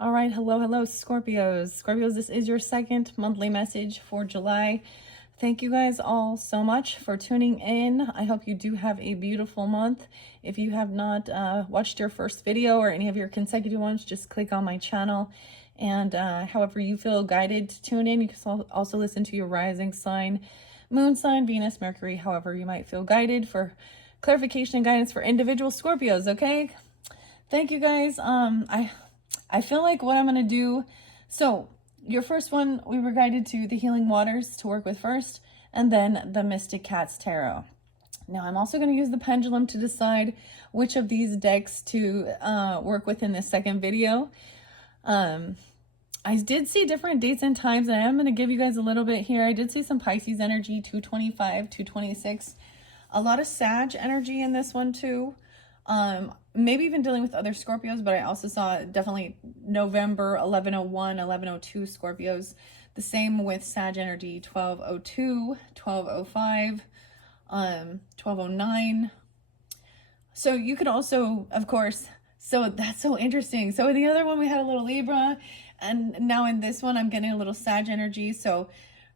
All right, hello, Scorpios. Scorpios, this is your second monthly message for July. Thank you guys all so much for tuning in. I hope you do have a beautiful month. If you have not watched your first video or any of your consecutive ones, just click on my channel. And however you feel guided to tune in, you can also listen to your rising sign, moon sign, Venus, Mercury, however you might feel guided for clarification and guidance for individual Scorpios, okay? Thank you guys. I feel like what I'm going to do, so your first one, we were guided to the Healing Waters to work with first, and then the Mystic Cats Tarot. Now, I'm also going to use the pendulum to decide which of these decks to work with in this second video. I did see different dates and times, and I am going to give you guys a little bit here. I did see some Pisces energy, 225, 226. A lot of Sag energy in this one too. Maybe even dealing with other Scorpios, but I also saw definitely November 1101, 1102 Scorpios. The same with Sag energy 1202, 1205, 1209. So you could also, of course, so that's so interesting. So in the other one we had a little Libra, and now in this one I'm getting a little Sag energy. So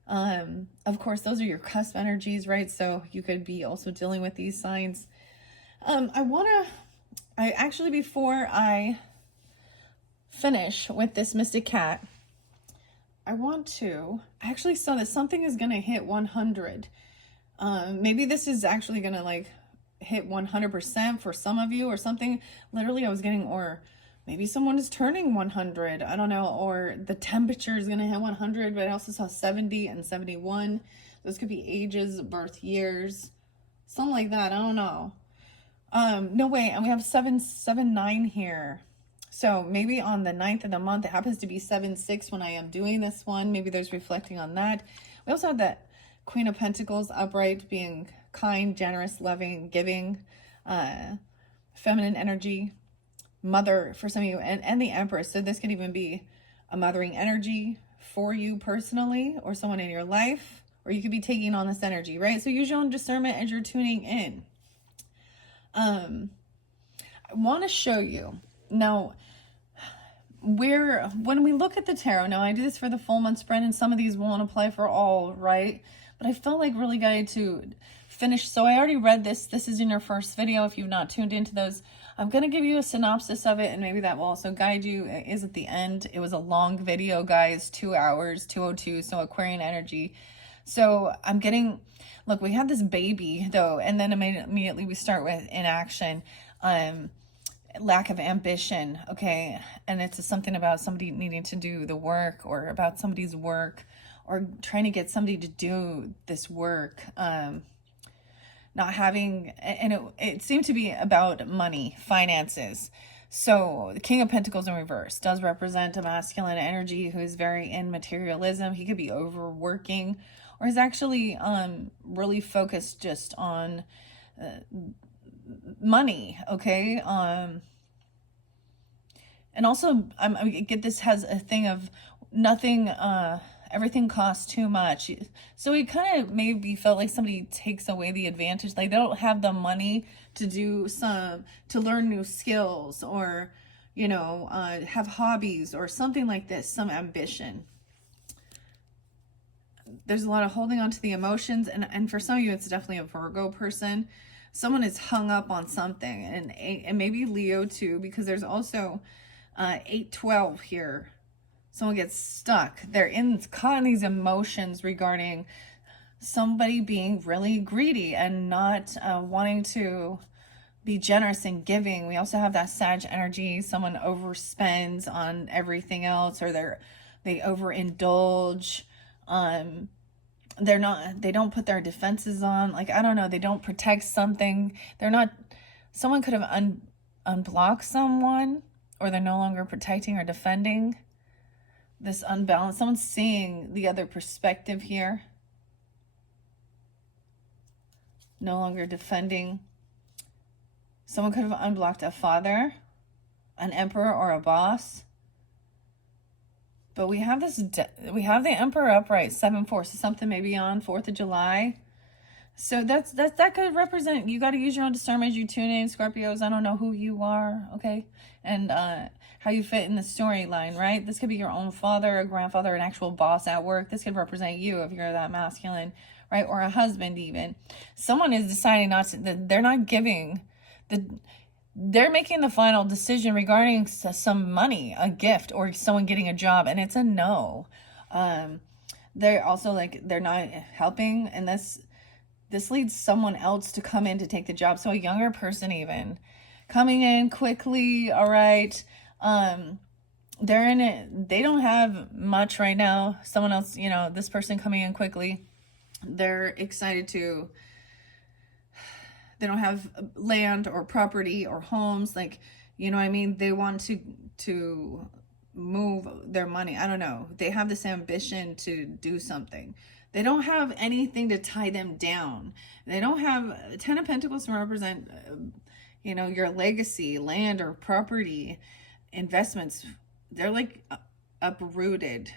of course those are your cusp energies, right? So you could be also dealing with these signs. Before I finish with this Mystic Cat, I actually saw that something is going to hit 100. Maybe this is actually going to like hit 100% for some of you or something. Literally I was getting, or maybe someone is turning 100. I don't know. Or the temperature is going to hit 100, but I also saw 70 and 71. Those could be ages, birth years, something like that. I don't know. No way. And we have 779 here. So maybe on the 9th of the month, it happens to be 7/6 when I am doing this one. Maybe there's reflecting on that. We also have that Queen of Pentacles upright, being kind, generous, loving, giving, feminine energy, mother for some of you, and the Empress. So this could even be a mothering energy for you personally or someone in your life, or you could be taking on this energy, right? So use your own discernment as you're tuning in. I want to show you now when we look at the tarot, now I do this for the full month spread, and some of these won't apply for all, right? But I felt like really guided to finish. So I already read this. This is in your first video. If you've not tuned into those, I'm going to give you a synopsis of it, and maybe that will also guide you. It is at the end. It was a long video, guys, 2 hours, 202. So Aquarian energy. So I'm getting, look, we have this baby though, and then immediately we start with inaction, lack of ambition, okay? And it's something about somebody needing to do the work, or about somebody's work, or trying to get somebody to do this work, not having, and it seemed to be about money, finances. So the King of Pentacles in reverse does represent a masculine energy who is very in materialism. He could be overworking, or is actually really focused just on money, okay? And also I get this has a thing of nothing, everything costs too much. So he kind of maybe felt like somebody takes away the advantage, like they don't have the money to learn new skills, or have hobbies or something like this, some ambition. There's a lot of holding on to the emotions, and for some of you it's definitely a Virgo person. Someone is hung up on something, and maybe Leo too, because there's also 812 here. Someone gets stuck. They're caught in these emotions regarding somebody being really greedy and not wanting to be generous and giving. We also have that Sag energy. Someone overspends on everything else, or they overindulge. They don't put their defenses on. Like, I don't know, they don't protect something. Someone could have unblocked someone, or they're no longer protecting or defending this unbalance. Someone's seeing the other perspective here. No longer defending. Someone could have unblocked a father, an emperor, or a boss. But we have we have the Emperor upright, 7/4, so something maybe on 4th of July. So that could represent, you got to use your own discernment as you tune in, Scorpios. I don't know who you are, okay? And how you fit in the storyline, right? This could be your own father, a grandfather, an actual boss at work. This could represent you if you're that masculine, right? Or a husband even. Someone is deciding not to, they're not giving, they're making the final decision regarding some money, a gift, or someone getting a job, and it's a no. They're also like, they're not helping, and this leads someone else to come in to take the job. So a younger person even coming in quickly. All right. They're in it. They don't have much right now. Someone else, you know, this person coming in quickly, they're excited to, they don't have land or property or homes. Like, you know what I mean? They want to move their money. I don't know. They have this ambition to do something. They don't have anything to tie them down. They don't have, 10 of Pentacles to represent, you know, your legacy, land or property, investments. They're like uprooted,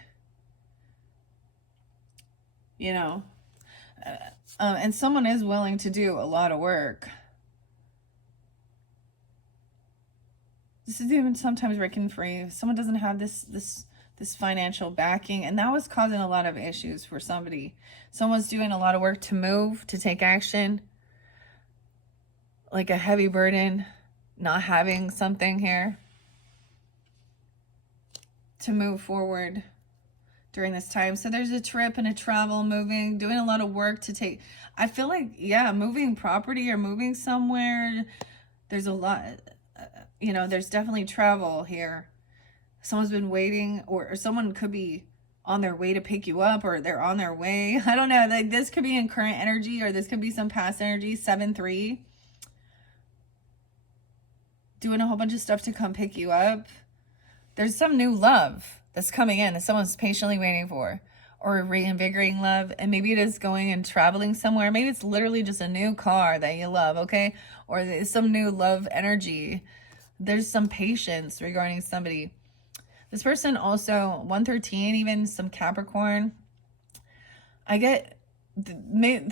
you know. And someone is willing to do a lot of work. This is even sometimes breaking free. Someone doesn't have this financial backing, and that was causing a lot of issues for somebody. Someone's doing a lot of work to move, to take action, like a heavy burden, not having something here to move forward during this time. So there's a trip and a travel, moving, doing a lot of work to take, I feel like, yeah, moving property or moving somewhere. There's a lot, you know, there's definitely travel here. Someone's been waiting, or someone could be on their way to pick you up, or they're on their way. I don't know. Like, this could be in current energy, or this could be some past energy. 7-3. Doing a whole bunch of stuff to come pick you up. There's some new love that's coming in that someone's patiently waiting for, or reinvigorating love. And maybe it is going and traveling somewhere. Maybe it's literally just a new car that you love, okay? Or it's some new love energy. There's some patience regarding somebody. This person also, 113, even some Capricorn. I get,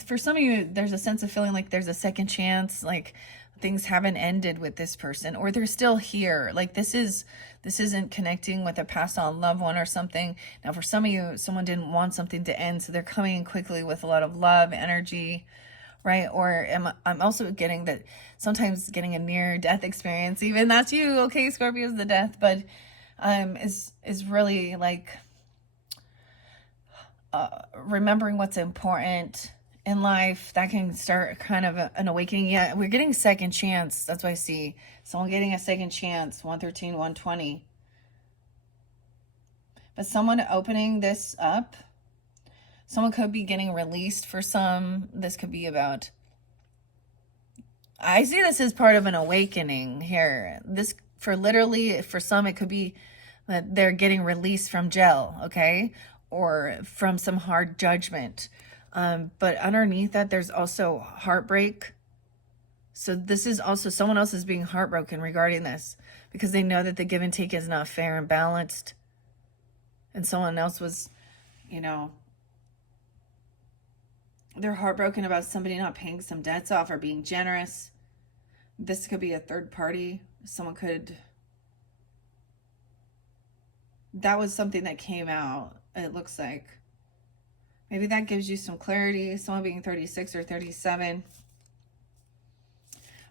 for some of you, there's a sense of feeling like there's a second chance, like things haven't ended with this person, or they're still here. Like, this isn't connecting with a passed on loved one or something. Now, for some of you, someone didn't want something to end, so they're coming in quickly with a lot of love, energy, right? Or I'm also getting that sometimes getting a near death experience, even that's you, okay? Scorpio's the death, but is really like remembering what's important in life. That can start kind of an awakening. Yeah, we're getting second chance. That's what I see. Someone getting a second chance. 113, 120. But someone opening this up. Someone could be getting released for some. This could be about, I see this as part of an awakening here. This, for literally, for some, it could be that they're getting released from jail, okay? Or from some hard judgment. But underneath that, there's also heartbreak. So this is also, someone else is being heartbroken regarding this, because they know that the give and take is not fair and balanced. And someone else was, you know, they're heartbroken about somebody not paying some debts off or being generous. This could be a third party. Someone could, that was something that came out, it looks like. Maybe that gives you some clarity. Someone being 36 or 37.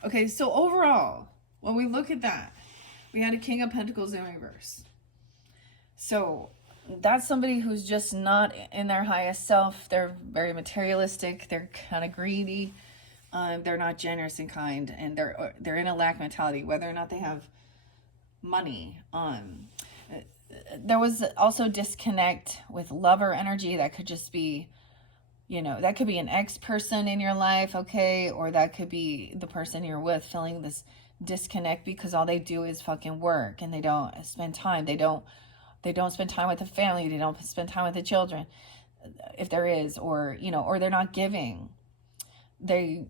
Okay, so overall, when we look at that, we had a King of Pentacles in reverse. So that's somebody who's just not in their highest self. They're very materialistic. They're kind of greedy. They're not generous and kind, and they're in a lack mentality, whether or not they have money. There was also disconnect with lover energy. That could just be, you know, that could be an ex-person in your life, okay? Or that could be the person you're with feeling this disconnect because all they do is fucking work, and they don't spend time. They don't spend time with the family. They don't spend time with the children, if there is, or, you know, or they're not giving. There's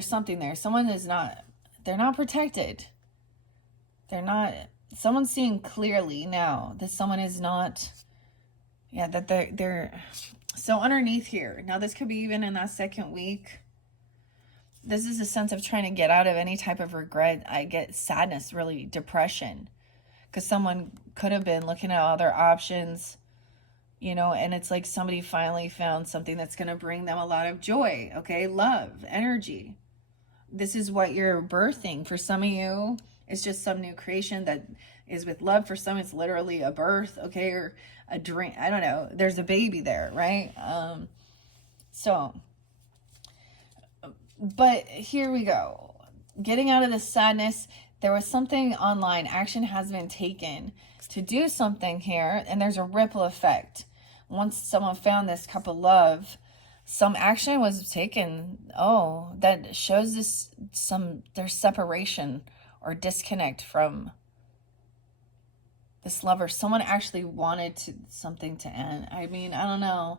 something there. Someone is not, they're not protected. They're not, someone's seeing clearly now that someone is not, yeah, that they're, so underneath here, now this could be even in that second week. This is a sense of trying to get out of any type of regret. I get sadness, really, depression. because someone could have been looking at other options, you know, and it's like somebody finally found something that's going to bring them a lot of joy. Okay. Love, energy. This is what you're birthing. For some of you, it's just some new creation that is with love. For some, it's literally a birth. Okay. Or a dream. I don't know. There's a baby there. Right. But here we go. Getting out of the sadness. There was something online. Action has been taken to do something here. And there's a ripple effect. Once someone found this cup of love, some action was taken. Oh, that shows there's separation or disconnect from this lover. Someone actually wanted something to end. I mean, I don't know.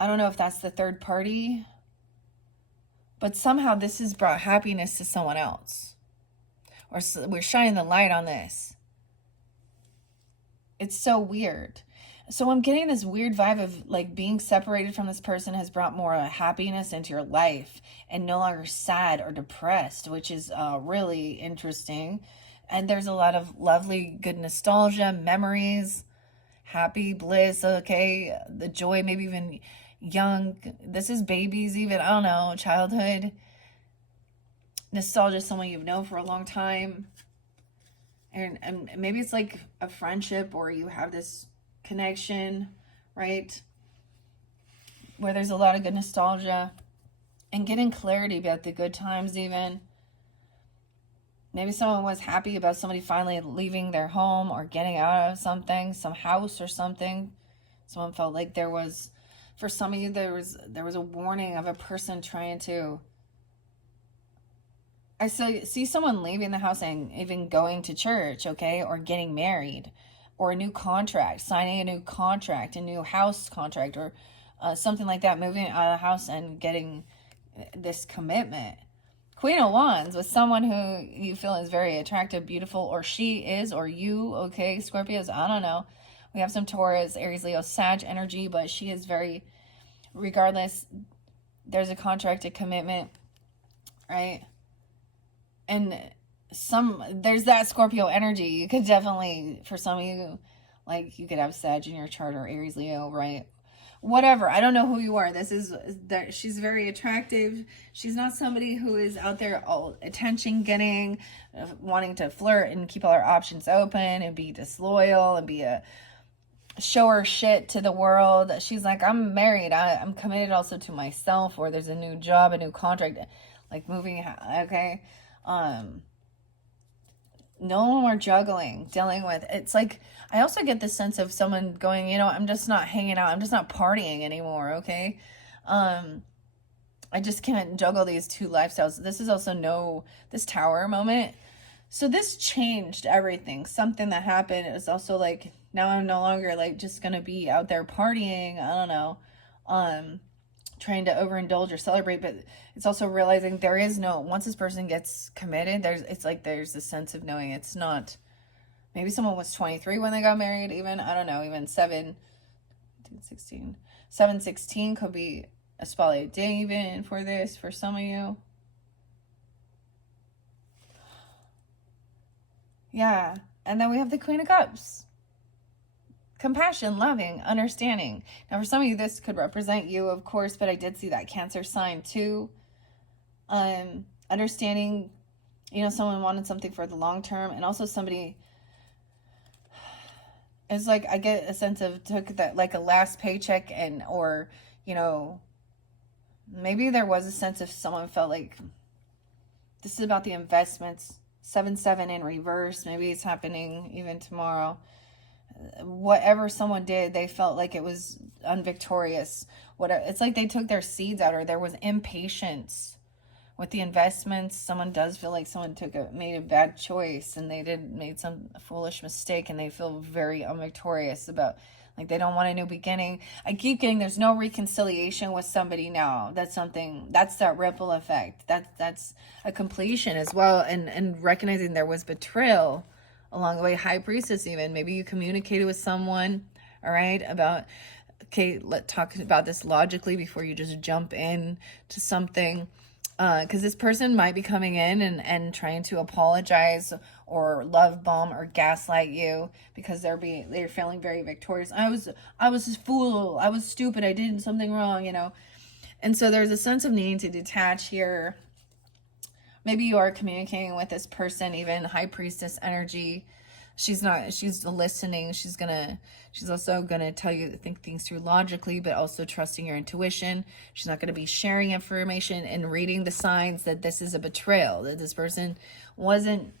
I don't know if that's the third party, but somehow this has brought happiness to someone else. Or we're shining the light on this. It's so weird. So I'm getting this weird vibe of like being separated from this person has brought more happiness into your life and no longer sad or depressed, which is really interesting. And there's a lot of lovely, good nostalgia, memories, happy bliss. Okay. The joy, maybe even young. This is babies even. I don't know. Childhood. Nostalgia, someone you've known for a long time. And maybe it's like a friendship or you have this connection, right? Where there's a lot of good nostalgia and getting clarity about the good times even. Maybe someone was happy about somebody finally leaving their home or getting out of something, some house or something. Someone felt like there was, for some of you, there was a warning of a person trying to, I see someone leaving the house and even going to church, okay, or getting married, or a new contract, signing a new contract, a new house contract, or something like that, moving out of the house and getting this commitment. Queen of Wands with someone who you feel is very attractive, beautiful, or she is, or you, okay, Scorpios, I don't know. We have some Taurus, Aries, Leo, Sag energy, but she is very, regardless, there's a contract, a commitment, right? And there's that Scorpio energy. You could definitely, for some of you, like you could have Sag in your chart or Aries, Leo, right? Whatever. I don't know who you are. She's very attractive. She's not somebody who is out there all attention getting, wanting to flirt and keep all her options open and be disloyal and be a show her shit to the world. She's like, I'm married. I'm committed also to myself, or there's a new job, a new contract, like moving. Okay. No more juggling, dealing with. It's like, I also get this sense of someone going, you know, I'm just not hanging out. I'm just not partying anymore. Okay. I just can't juggle these two lifestyles. This is also this tower moment. So this changed everything. Something that happened is also like, now I'm no longer like just going to be out there partying. I don't know. Trying to overindulge or celebrate, but it's also realizing there is once this person gets committed, there's a sense of knowing it's not, maybe someone was 23 when they got married, even, I don't know, even 7/16 could be a spotlight day even for this, for some of you. Yeah. And then we have the Queen of Cups. Compassion, loving, understanding. Now, for some of you, this could represent you, of course, but I did see that Cancer sign too. Understanding, you know, someone wanted something for the long term, and also somebody, it's like, I get a sense of took that like a last paycheck or, you know, maybe there was a sense of someone felt like this is about the investments. 7/7 in reverse. Maybe it's happening even tomorrow. Whatever someone did, they felt like it was unvictorious. It's like they took their seeds out, or there was impatience with the investments. Someone does feel like someone made a bad choice, and they made some foolish mistake, and they feel very unvictorious about, like, they don't want a new beginning. I keep getting there's no reconciliation with somebody now. That's that ripple effect. That's a completion as well, and recognizing there was betrayal along the way. High Priestess even. Maybe you communicated with someone, all right, about, okay, let's talk about this logically before you just jump in to something. Because this person might be coming in and trying to apologize or love bomb or gaslight you because they're feeling very victorious. I was a fool. I was stupid. I did something wrong, you know. And so there's a sense of needing to detach here. Maybe you are communicating with this person, even high priestess energy. She's listening. She's also gonna tell you to think things through logically, but also trusting your intuition. She's not gonna be sharing information and reading the signs that this is a betrayal, that this person wasn't,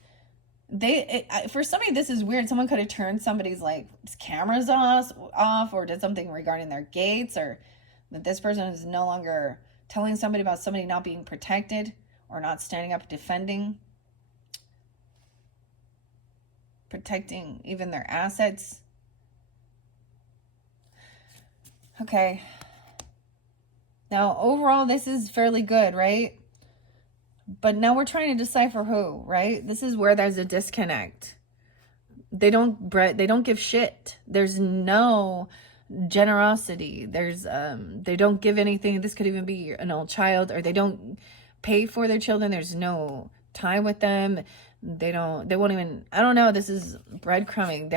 for somebody, this is weird. Someone could have turned somebody's like cameras off or did something regarding their gates, or that this person is no longer telling somebody about somebody not being protected or not standing up defending, protecting even their assets. Okay. Now, overall, this is fairly good, right? But now we're trying to decipher who, right? This is where there's a disconnect. They don't give shit. There's no generosity. They don't give anything. This could even be an old child, or they don't pay for their children. There's no time with them. They won't even, I don't know. This is breadcrumbing.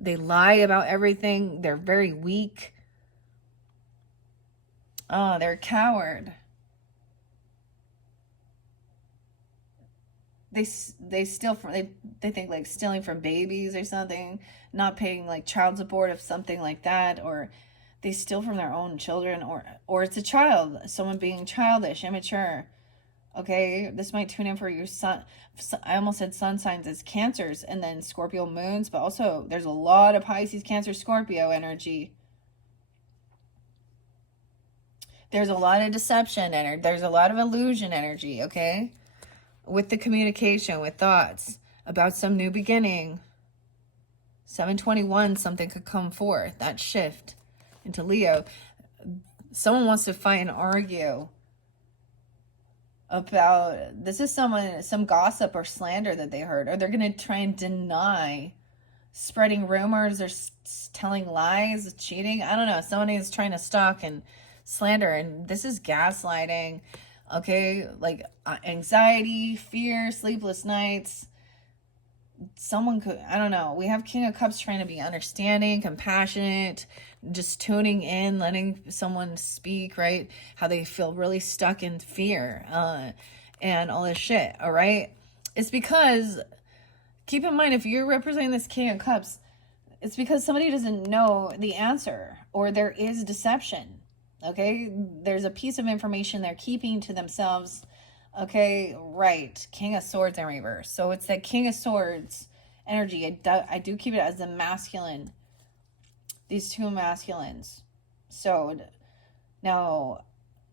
They lie about everything. They're very weak. Oh, they're a coward. They steal from, they think like stealing from babies or something, not paying like child support of something like that, or they steal from their own children, or it's a child, someone being childish, immature. Okay, this might tune in for your sun. I almost said sun signs as Cancers and then Scorpio moons, but also there's a lot of Pisces, Cancer, Scorpio energy. There's a lot of deception energy. There's a lot of illusion energy, okay? With the communication, with thoughts about some new beginning. 721, something could come forth, that shift into Leo. Someone wants to fight and argue about, this is some gossip or slander that they heard, or they're going to try and deny, spreading rumors or telling lies, cheating. I don't know. Someone is trying to stalk and slander, and this is gaslighting. Okay, like anxiety, fear, sleepless nights. Someone could, I don't know. We have King of Cups trying to be understanding, compassionate, just tuning in, letting someone speak, right? How they feel really stuck in fear and all this shit, all right? It's because, keep in mind, if you're representing this King of Cups, it's because somebody doesn't know the answer, or there is deception, okay? There's a piece of information they're keeping to themselves. Okay, right. King of Swords in reverse. So it's that King of Swords energy. I do keep it as the masculine. These two masculines. So now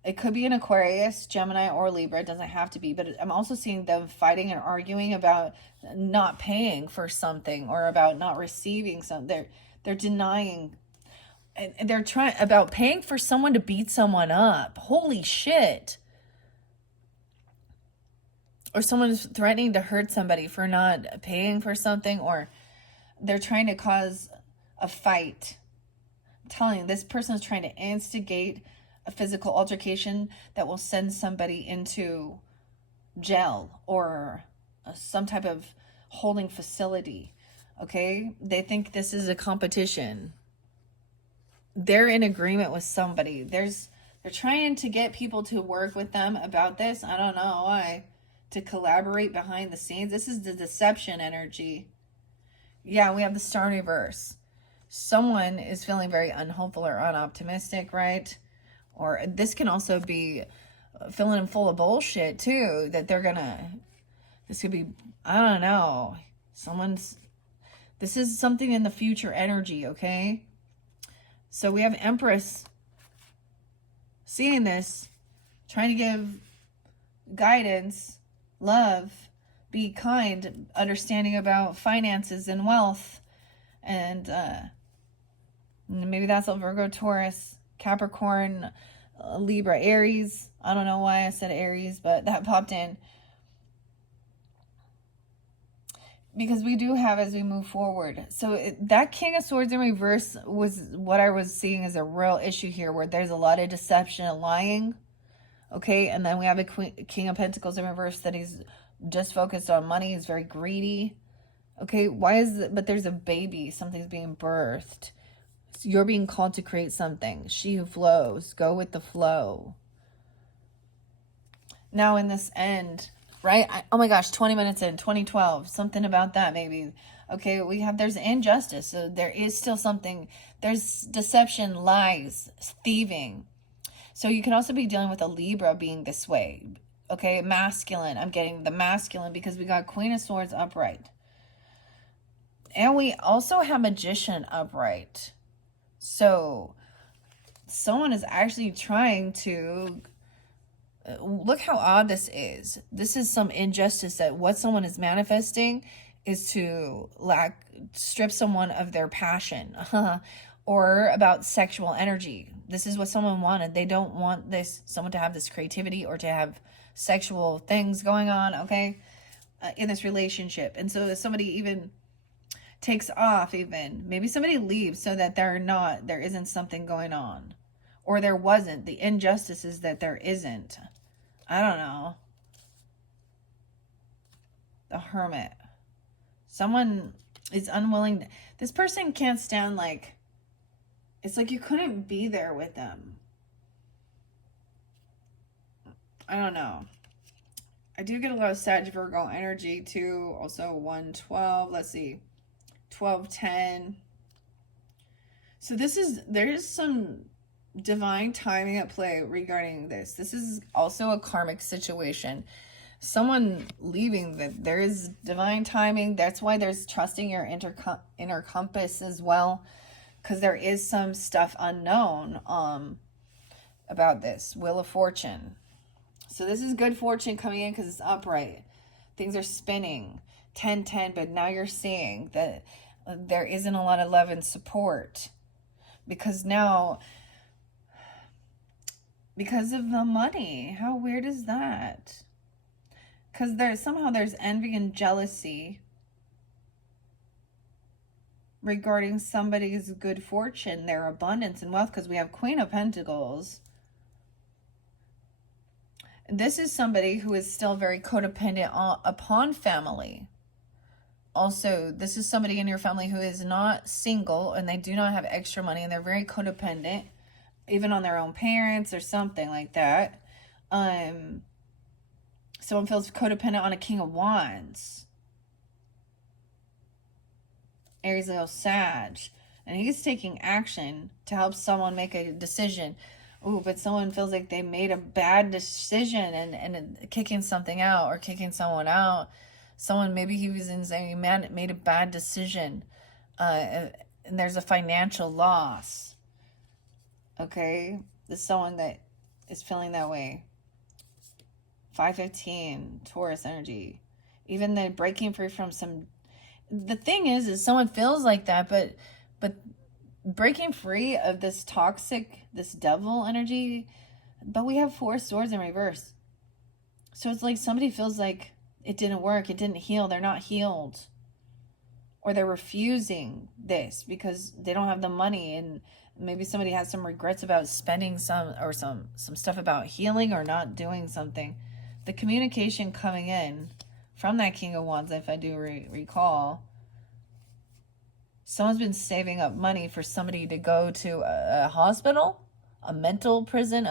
it could be an Aquarius, Gemini, or Libra. It doesn't have to be. But I'm also seeing them fighting and arguing about not paying for something, or about not receiving something. They're denying. And they're trying about paying for someone to beat someone up. Holy shit. Or someone's threatening to hurt somebody for not paying for something, or they're trying to cause a fight. I'm telling you, this person is trying to instigate a physical altercation that will send somebody into jail or some type of holding facility. Okay? They think this is a competition. They're in agreement with somebody. They're trying to get people to work with them about this. I don't know why. To collaborate behind the scenes. This is the deception energy. Yeah, we have the Star in reverse. Someone is feeling very unhopeful or unoptimistic, right? Or this can also be filling full of bullshit too, that this could be, I don't know, this is something in the future energy, okay? So we have Empress seeing this, trying to give guidance, love, be kind, understanding about finances and wealth, and maybe that's a Virgo, Taurus, Capricorn, Libra, Aries. I don't know why I said Aries, but that popped in. Because we do have, as we move forward. So that King of Swords in reverse was what I was seeing as a real issue here, where there's a lot of deception and lying. Okay, and then we have a King of Pentacles in reverse that he's just focused on money. He's very greedy. Okay, why is it? But there's a baby. Something's being birthed. So you're being called to create something. She who flows. Go with the flow. Now in this end, right? Oh my gosh, 20 minutes in, 2012. Something about that maybe. Okay, there's injustice. So there is still something. There's deception, lies, thieving. So you can also be dealing with a Libra being this way. Okay, masculine. I'm getting the masculine because we got Queen of Swords upright. And we also have Magician upright. So someone is actually trying to... Look how odd this is. This is some injustice that what someone is manifesting is to strip someone of their passion or about sexual energy. This is what someone wanted. They don't want someone to have this creativity or to have sexual things going on, okay, in this relationship. And so if somebody even takes off, maybe somebody leaves so that there isn't something going on. Or there wasn't. The injustice is that there isn't. I don't know. The Hermit. Someone is unwilling. This person can't stand, it's like you couldn't be there with them. I don't know. I do get a lot of Sag Virgo energy too. Also 112. Let's see. 1210. So there is some divine timing at play regarding this. This is also a karmic situation. Someone leaving, that there is divine timing. That's why there's trusting your inner compass as well, because there is some stuff unknown about this. Wheel of Fortune. So this is good fortune coming in because it's upright. Things are spinning. 10-10, but now you're seeing that there isn't a lot of love and support, because now, because of the money. How weird is that? Because there's envy and jealousy regarding somebody's good fortune, their abundance and wealth, because we have Queen of Pentacles. This is somebody who is still very codependent upon family. Also, this is somebody in your family who is not single and they do not have extra money and they're very codependent, even on their own parents or something like that. Someone feels codependent on a King of Wands. Aries, Leo, Sag. And he's taking action to help someone make a decision. Ooh, but someone feels like they made a bad decision and kicking something out or kicking someone out. Someone, maybe he was insane, made a bad decision. And there's a financial loss. Okay? There's someone that is feeling that way. 515, Taurus energy. Even the breaking free from some... The thing is someone feels like that, but breaking free of this toxic, this devil energy, but we have 4 swords in reverse. So it's like somebody feels like it didn't work, it didn't heal, they're not healed. Or they're refusing this because they don't have the money, and maybe somebody has some regrets about spending some stuff about healing or not doing something. The communication coming in from that King of Wands, if I do recall, someone's been saving up money for somebody to go to a hospital, a mental prison,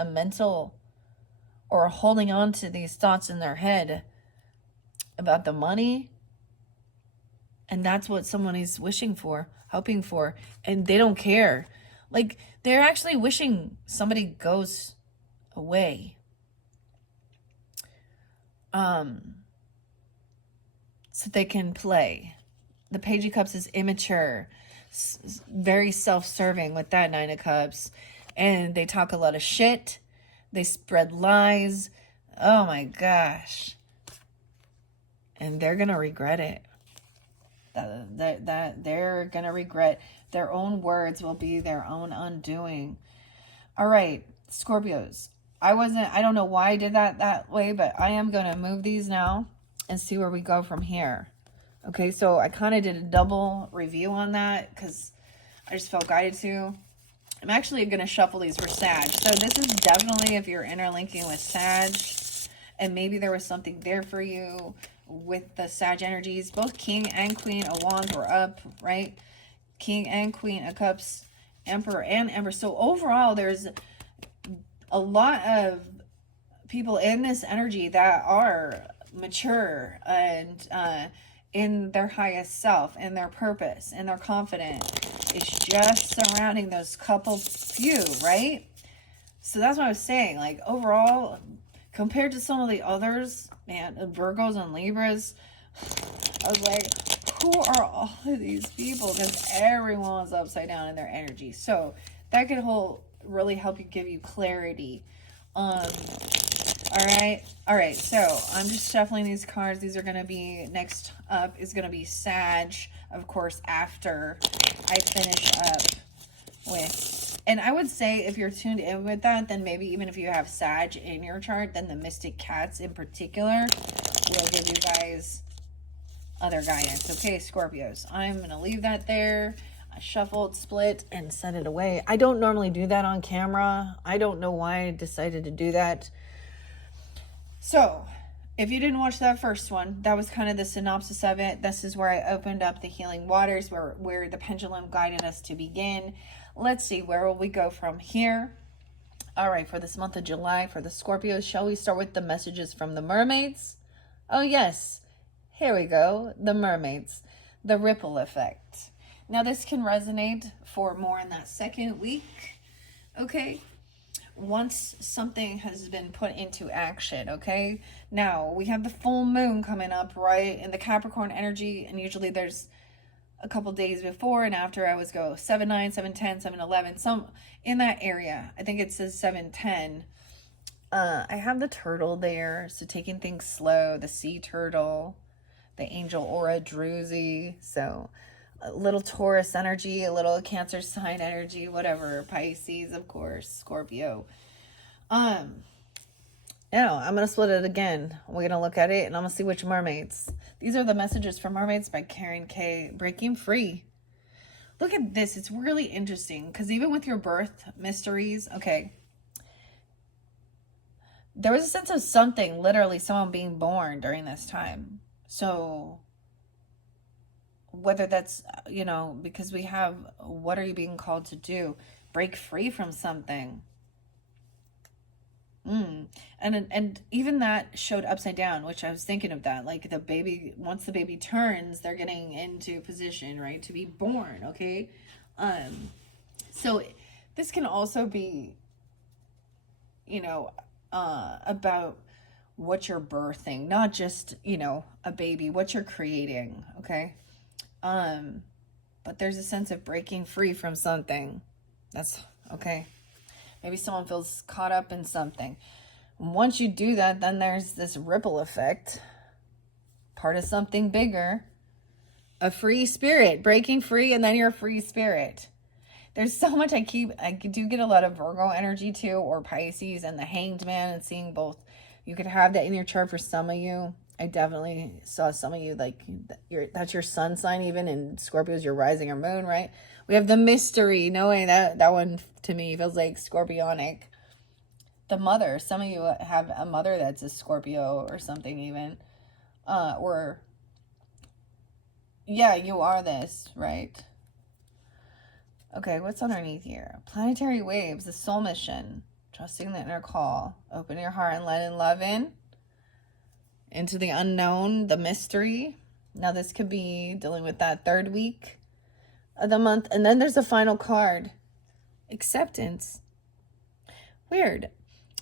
or holding on to these thoughts in their head about the money. And that's what someone is wishing for, hoping for, and they don't care. Like, they're actually wishing somebody goes away. So they can play. The Page of Cups is immature, very self-serving with that 9 of Cups. And they talk a lot of shit. They spread lies. Oh my gosh. And they're going to regret it. That they're going to regret. Their own words will be their own undoing. All right, Scorpios. I don't know why I did that way, but I am going to move these now and see where we go from here. Okay, so I kind of did a double review on that because I just felt guided to. I'm actually going to shuffle these for Sag. So this is definitely if you're interlinking with Sag and maybe there was something there for you with the Sag energies. Both King and Queen of Wands were up, right? King and Queen of Cups, Emperor and Empress. So overall, there's a lot of people in this energy that are mature and in their highest self, in their purpose, and their confidence. It's just surrounding those couple few, right? So that's what I was saying. Like, overall, compared to some of the others, man, Virgos and Libras, I was like, who are all of these people? Because everyone was upside down in their energy. So that could really help you, give you clarity. All right, so I'm just shuffling these cards. These are going to be, next up is going to be Sag, of course, after I finish up with, and I would say if you're tuned in with that, then maybe even if you have Sag in your chart, then the Mystic Cats in particular will give you guys other guidance. Okay, Scorpios, I'm going to leave that there. I shuffled, split, and set it away. I don't normally do that on camera. I don't know why I decided to do that. So, if you didn't watch that first one, that was kind of the synopsis of it. This is where I opened up the healing waters, where the pendulum guided us to begin. Let's see, where will we go from here? All right, for this month of July, for the Scorpios, shall we start with the messages from the mermaids? Oh, yes. Here we go. The mermaids. The ripple effect. Now, this can resonate for more in that second week. Okay. Once something has been put into action, okay? Now, we have the full moon coming up, right? In the Capricorn energy, and usually there's a couple days before and after. I always go 7-9, 7-10, 7-11, some in that area. I think it says 7-10. I have the turtle there, so taking things slow, the sea turtle, the angel aura druzy, so a little Taurus energy, a little Cancer sign energy, whatever, Pisces, of course, Scorpio. I'm going to split it again. We're going to look at it, and I'm going to see which mermaids. These are the messages for Mermaids by Karen K. Breaking Free. Look at this. It's really interesting, because even with your birth mysteries, okay, there was a sense of something, literally someone being born during this time. So whether that's, because we have, what are you being called to do? Break free from something. And even that showed upside down, which I was thinking of that. Like the baby, once the baby turns, they're getting into position, right? To be born, okay? So this can also be, about what you're birthing, not just, a baby, what you're creating, okay? But there's a sense of breaking free from something. That's okay. Maybe someone feels caught up in something. Once you do that, then there's this ripple effect, part of something bigger, a free spirit, breaking free, and then you're a free spirit. There's so much I do get a lot of Virgo energy too, or Pisces, and the Hanged Man, and seeing both. You could have that in your chart for some of you. I definitely saw some of you, like, that's your sun sign even, and Scorpio's your rising or moon, right? We have the mystery, knowing that one to me feels like Scorpionic. The mother, some of you have a mother that's a Scorpio or something even. Yeah, you are this, right? Okay, what's underneath here? Planetary waves, the soul mission, trusting the inner call, open your heart and let in love in. Into the unknown, the mystery. Now this could be dealing with that third week of the month. And then there's a final card. Acceptance. Weird.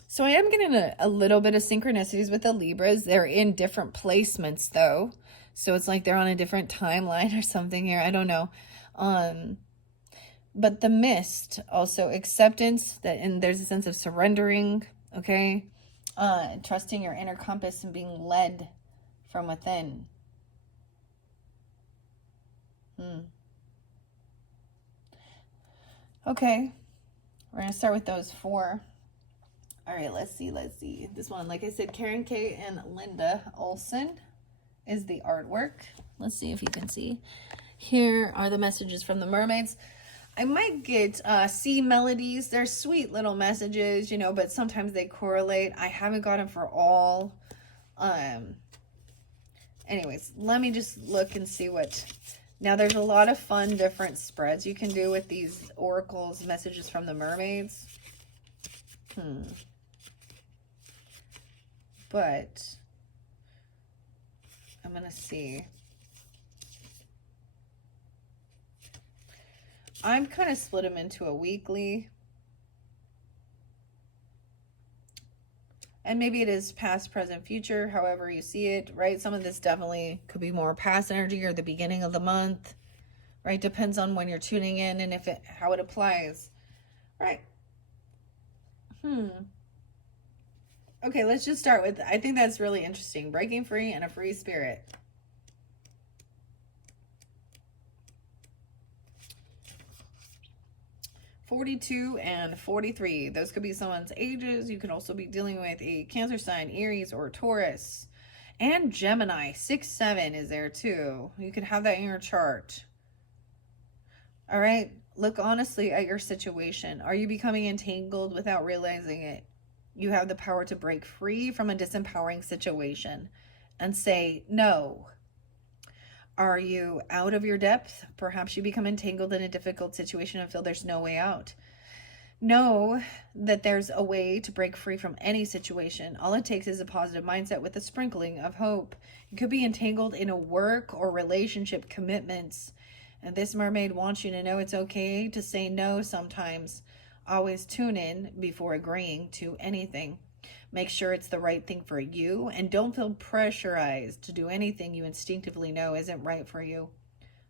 So I am getting a little bit of synchronicities with the Libras. They're in different placements though. So it's like they're on a different timeline or something here. I don't know. But the mist, also acceptance, and there's a sense of surrendering, okay? Trusting your inner compass and being led from within. Okay, we're going to start with those four. All right, let's see. This one, like I said, Karen K. and Linda Olson is the artwork. Let's see if you can see. Here are the messages from the mermaids. I might get sea melodies. They're sweet little messages, but sometimes they correlate. I haven't got them for all. And anyways, let me just look and see what. Now, there's a lot of fun different spreads you can do with these oracles, messages from the mermaids. But I'm going to see. I'm kind of split them into a weekly. And maybe it is past, present, future, however you see it, right? Some of this definitely could be more past energy or the beginning of the month, right? Depends on when you're tuning in and how it applies, right? Okay, let's just start with, I think that's really interesting. Breaking free and a free spirit. $42 and $43. Those could be someone's ages. You could also be dealing with a Cancer sign, Aries, or Taurus. And Gemini. 6-7 is there too. You could have that in your chart. All right. Look honestly at your situation. Are you becoming entangled without realizing it? You have the power to break free from a disempowering situation and say no. Are you out of your depth? Perhaps you become entangled in a difficult situation and feel there's no way out. Know that there's a way to break free from any situation. All it takes is a positive mindset with a sprinkling of hope. You could be entangled in a work or relationship commitments. And this mermaid wants you to know it's okay to say no sometimes. Always tune in before agreeing to anything. Make sure it's the right thing for you and don't feel pressurized to do anything you instinctively know isn't right for you.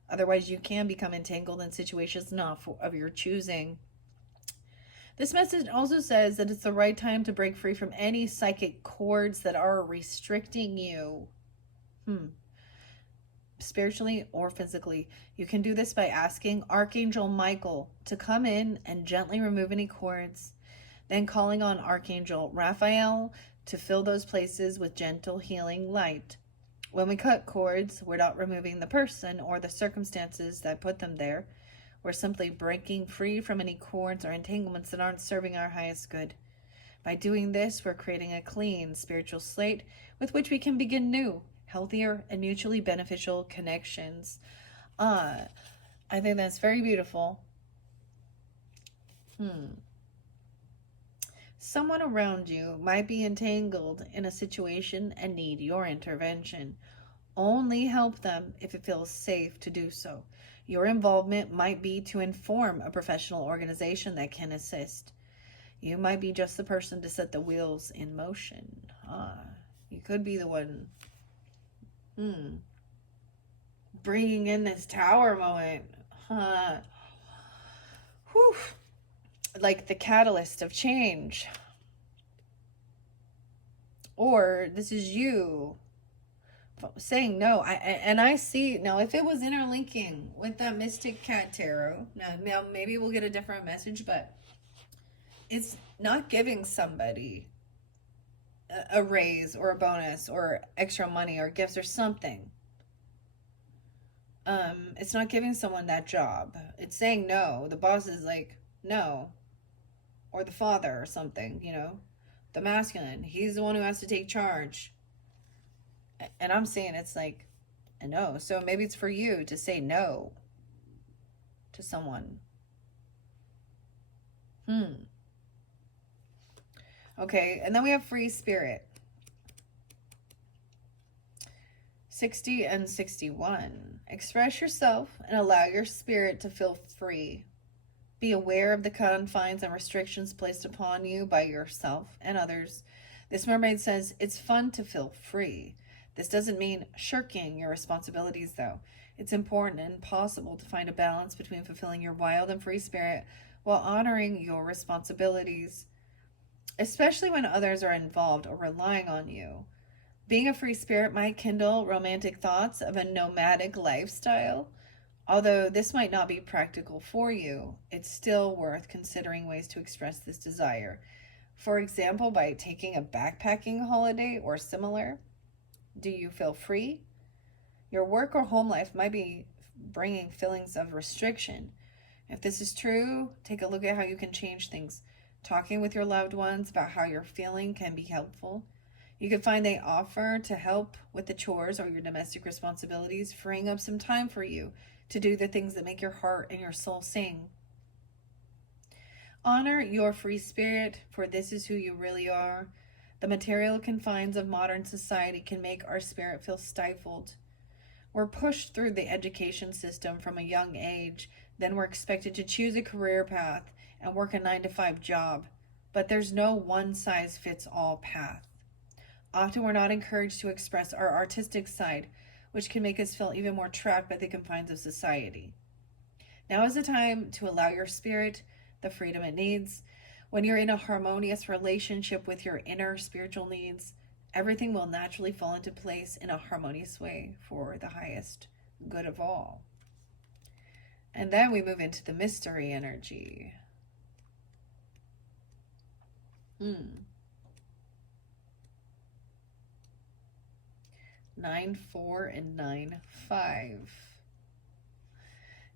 Otherwise, you can become entangled in situations not of your choosing. This message also says that it's the right time to break free from any psychic cords that are restricting you. Spiritually or physically. You can do this by asking Archangel Michael to come in and gently remove any cords. Then calling on Archangel Raphael to fill those places with gentle healing light. When we cut cords, we're not removing the person or the circumstances that put them there. We're simply breaking free from any cords or entanglements that aren't serving our highest good. By doing this, we're creating a clean spiritual slate with which we can begin new, healthier, and mutually beneficial connections. I think that's very beautiful. Someone around you might be entangled in a situation and need your intervention. Only help them if it feels safe to do so. Your involvement might be to inform a professional organization that can assist. You might be just the person to set the wheels in motion. You could be the one bringing in this tower moment. Whew. Like the catalyst of change. Or this is you saying no. I see now, if it was interlinking with that Mystic Cat Tarot, now maybe we'll get a different message, but it's not giving somebody a raise or a bonus or extra money or gifts or something. It's not giving someone that job. It's saying no. The boss is like, no. Or the father or something, the masculine. He's the one who has to take charge. And I'm saying it's like a no. So maybe it's for you to say no to someone. Okay, and then we have free spirit. 60 and 61. Express yourself and allow your spirit to feel free. Be aware of the confines and restrictions placed upon you by yourself and others. This mermaid says it's fun to feel free. This doesn't mean shirking your responsibilities, though. It's important and possible to find a balance between fulfilling your wild and free spirit while honoring your responsibilities, especially when others are involved or relying on you. Being a free spirit might kindle romantic thoughts of a nomadic lifestyle. Although this might not be practical for you, it's still worth considering ways to express this desire. For example, by taking a backpacking holiday or similar. Do you feel free? Your work or home life might be bringing feelings of restriction. If this is true, take a look at how you can change things. Talking with your loved ones about how you're feeling can be helpful. You could find they offer to help with the chores or your domestic responsibilities, freeing up some time for you to do the things that make your heart and your soul sing. Honor your free spirit, for this is who you really are. The material confines of modern society can make our spirit feel stifled. We're pushed through the education system from a young age, then we're expected to choose a career path and work a 9-to-5 job. But there's no one-size-fits-all path. Often we're not encouraged to express our artistic side, which can make us feel even more trapped by the confines of society. Now is the time to allow your spirit the freedom it needs. When you're in a harmonious relationship with your inner spiritual needs, everything will naturally fall into place in a harmonious way for the highest good of all. And then we move into the mystery energy. 9-4 and 9-5.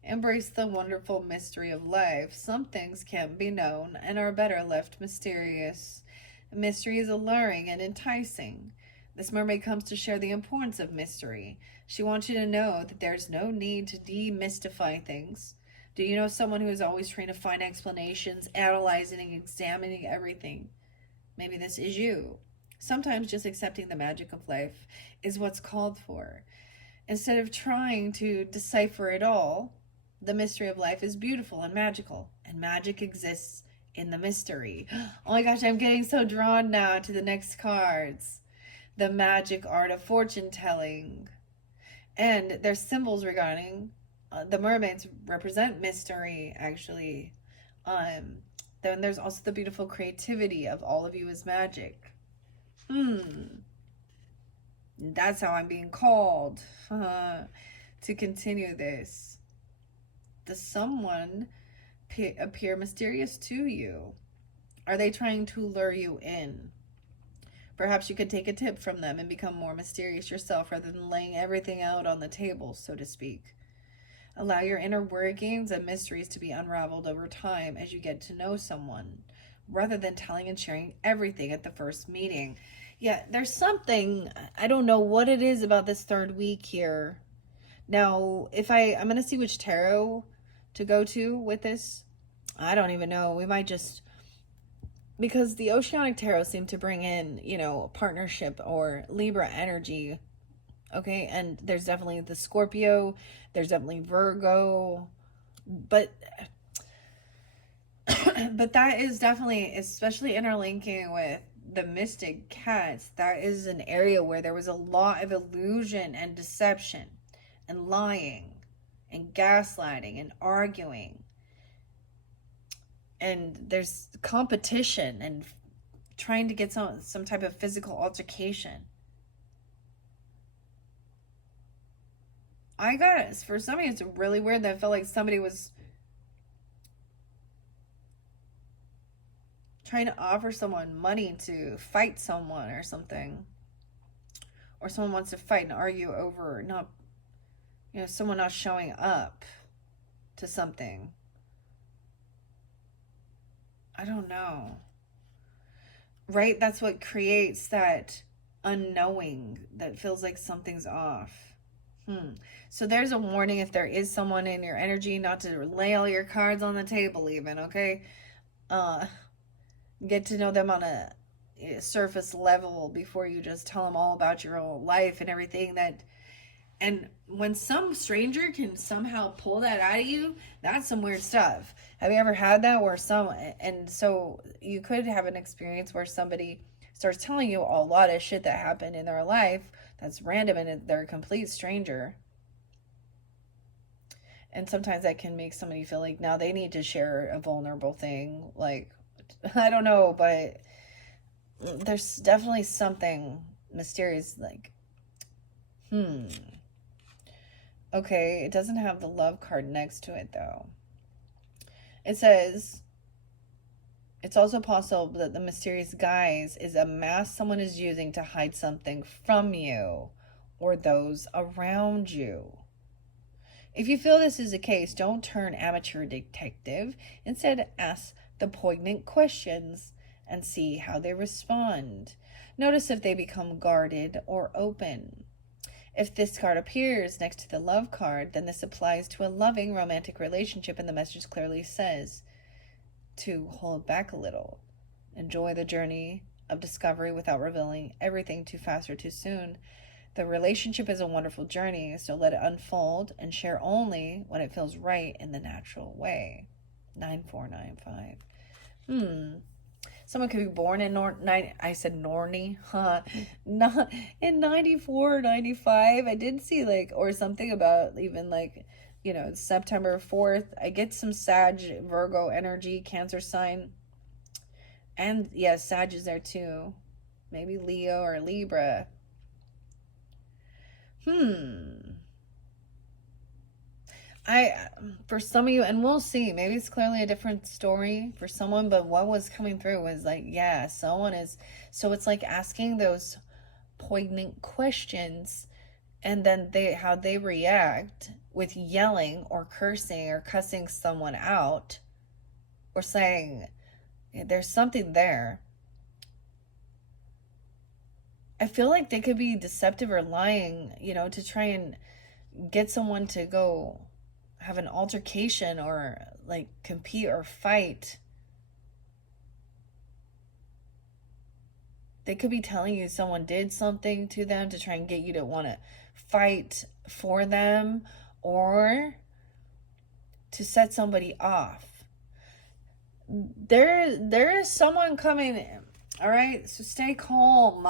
Embrace the wonderful mystery of life. Some things can't be known and are better left mysterious. Mystery is alluring and enticing. This mermaid comes to share the importance of mystery. She wants you to know that there's no need to demystify things. Do you know someone who is always trying to find explanations, analyzing and examining everything? Maybe this is you. Sometimes just accepting the magic of life is what's called for. Instead of trying to decipher it all, the mystery of life is beautiful and magical, and magic exists in the mystery. Oh my gosh, I'm getting so drawn now to the next cards. The magic art of fortune telling. And there's symbols regarding the mermaids represent mystery, actually. Then there's also the beautiful creativity of all of you as magic. That's how I'm being called to continue this. Does someone appear mysterious to you? Are they trying to lure you in? Perhaps you could take a tip from them and become more mysterious yourself rather than laying everything out on the table, so to speak. Allow your inner workings and mysteries to be unraveled over time as you get to know someone, rather than telling and sharing everything at the first meeting. Yeah, there's something, I don't know what it is about this third week here. Now, I'm going to see which tarot to go to with this. I don't even know. We might just, because the Oceanic Tarot seemed to bring in, partnership or Libra energy. Okay, and there's definitely the Scorpio, there's definitely Virgo, but that is definitely, especially interlinking with the mystic cats, that is an area where there was a lot of illusion and deception and lying and gaslighting and arguing. And there's competition and trying to get some type of physical altercation. For some reason, it's really weird that I felt like somebody was trying to offer someone money to fight someone or something. Or someone wants to fight and argue over someone not showing up to something. I don't know. Right? That's what creates that unknowing that feels like something's off. So there's a warning if there is someone in your energy, not to lay all your cards on the table even, okay? Get to know them on a surface level before you just tell them all about your own life and everything and when some stranger can somehow pull that out of you, that's some weird stuff. Have you ever had that so you could have an experience where somebody starts telling you a lot of shit that happened in their life that's random and they're a complete stranger. And sometimes that can make somebody feel like now they need to share a vulnerable thing. Like, I don't know, but there's definitely something mysterious, like, Okay, it doesn't have the love card next to it, though. It says, it's also possible that the mysterious guise is a mask someone is using to hide something from you or those around you. If you feel this is the case, don't turn amateur detective. Instead, ask the poignant questions. and see how they respond. Notice if they become guarded or open. If this card appears next to the love card, then this applies to a loving romantic relationship, and the message clearly says to hold back a little. Enjoy the journey of discovery without revealing everything too fast or too soon. The relationship is a wonderful journey, so let it unfold and share only when it feels right in the natural way. 9495. Someone could be born in I said Norny, huh? Not in 94, 95. I did see like, or something about even like, September 4th. I get some Sag, Virgo energy, Cancer sign. And yes, Sag is there too. Maybe Leo or Libra. For some of you, and we'll see, maybe it's clearly a different story for someone, but what was coming through was like, yeah, someone is, so it's like asking those poignant questions, and then how they react with yelling or cursing or cussing someone out or saying, there's something there. I feel like they could be deceptive or lying, to try and get someone to go have an altercation or like compete or fight. They could be telling you someone did something to them to try and get you to want to fight for them or to set somebody off. There is someone coming in. All right, so stay calm.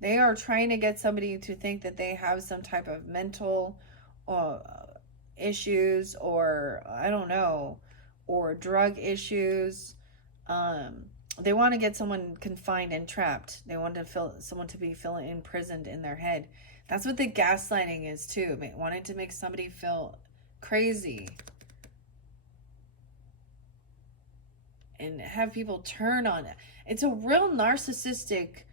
They are trying to get somebody to think that they have some type of mental issues, or I don't know, or drug issues. They want to get someone confined and trapped. They want someone to be imprisoned in their head. That's what the gaslighting is too. Wanting to make somebody feel crazy and have people turn on it. It's a real narcissistic,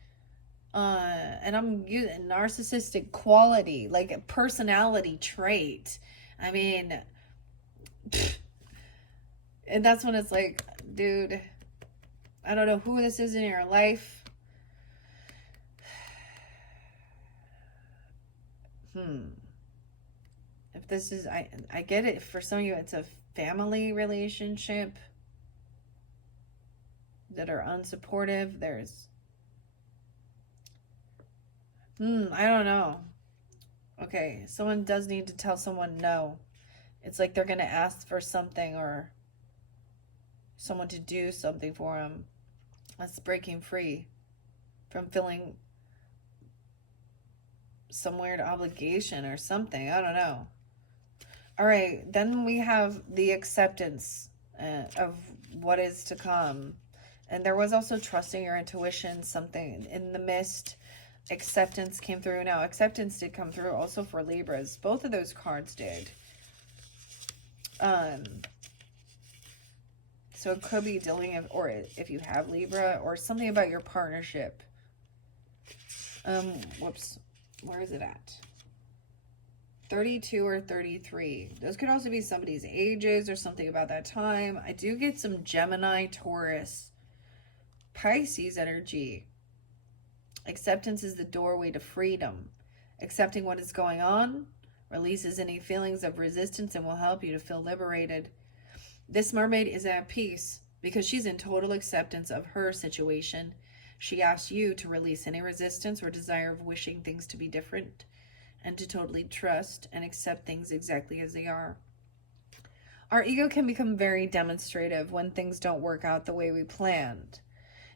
and I'm using narcissistic quality, like a personality trait. I mean, and that's when it's like, dude, I don't know who this is in your life. If this is, I get it. For some of you, it's a family relationship that are unsupportive. There's, I don't know. Okay, someone does need to tell someone no. It's like they're going to ask for something or someone to do something for them. That's breaking free from feeling some weird obligation or something. I don't know. All right, then we have the acceptance of what is to come. And there was also trusting your intuition, something in the mist. Acceptance came through. Now, acceptance did come through also for Libras. Both of those cards did. So it could be dealing with, or if you have Libra, or something about your partnership. Whoops. Where is it at? 32 or 33. Those could also be somebody's ages or something about that time. I do get some Gemini, Taurus, Pisces energy. Acceptance is the doorway to freedom. Accepting what is going on releases any feelings of resistance and will help you to feel liberated. This mermaid is at peace because she's in total acceptance of her situation. She asks you to release any resistance or desire of wishing things to be different and to totally trust and accept things exactly as they are. Our ego can become very demonstrative when things don't work out the way we planned.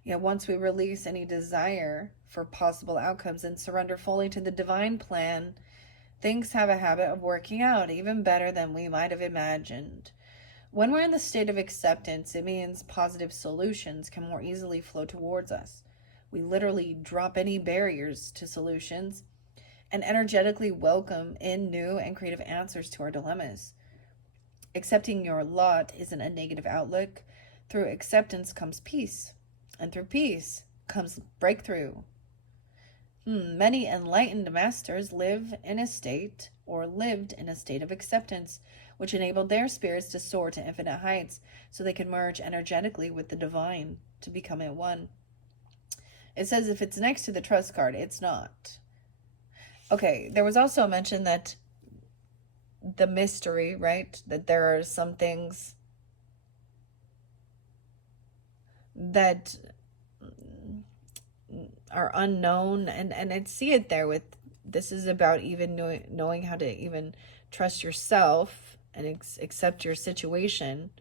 Yet once we release any desire for possible outcomes and surrender fully to the divine plan, things have a habit of working out even better than we might have imagined. When we're in the state of acceptance, it means positive solutions can more easily flow towards us. We literally drop any barriers to solutions and energetically welcome in new and creative answers to our dilemmas. Accepting your lot isn't a negative outlook. Through acceptance comes peace, and through peace comes breakthrough. Many enlightened masters lived in a state of acceptance, which enabled their spirits to soar to infinite heights, so they can merge energetically with the divine to become at one. It says if it's next to the trust card, it's not. Okay, there was also a mention that the mystery, right? That there are some things that are unknown, and I see it there with this is about even knowing how to even trust yourself and accept your situation.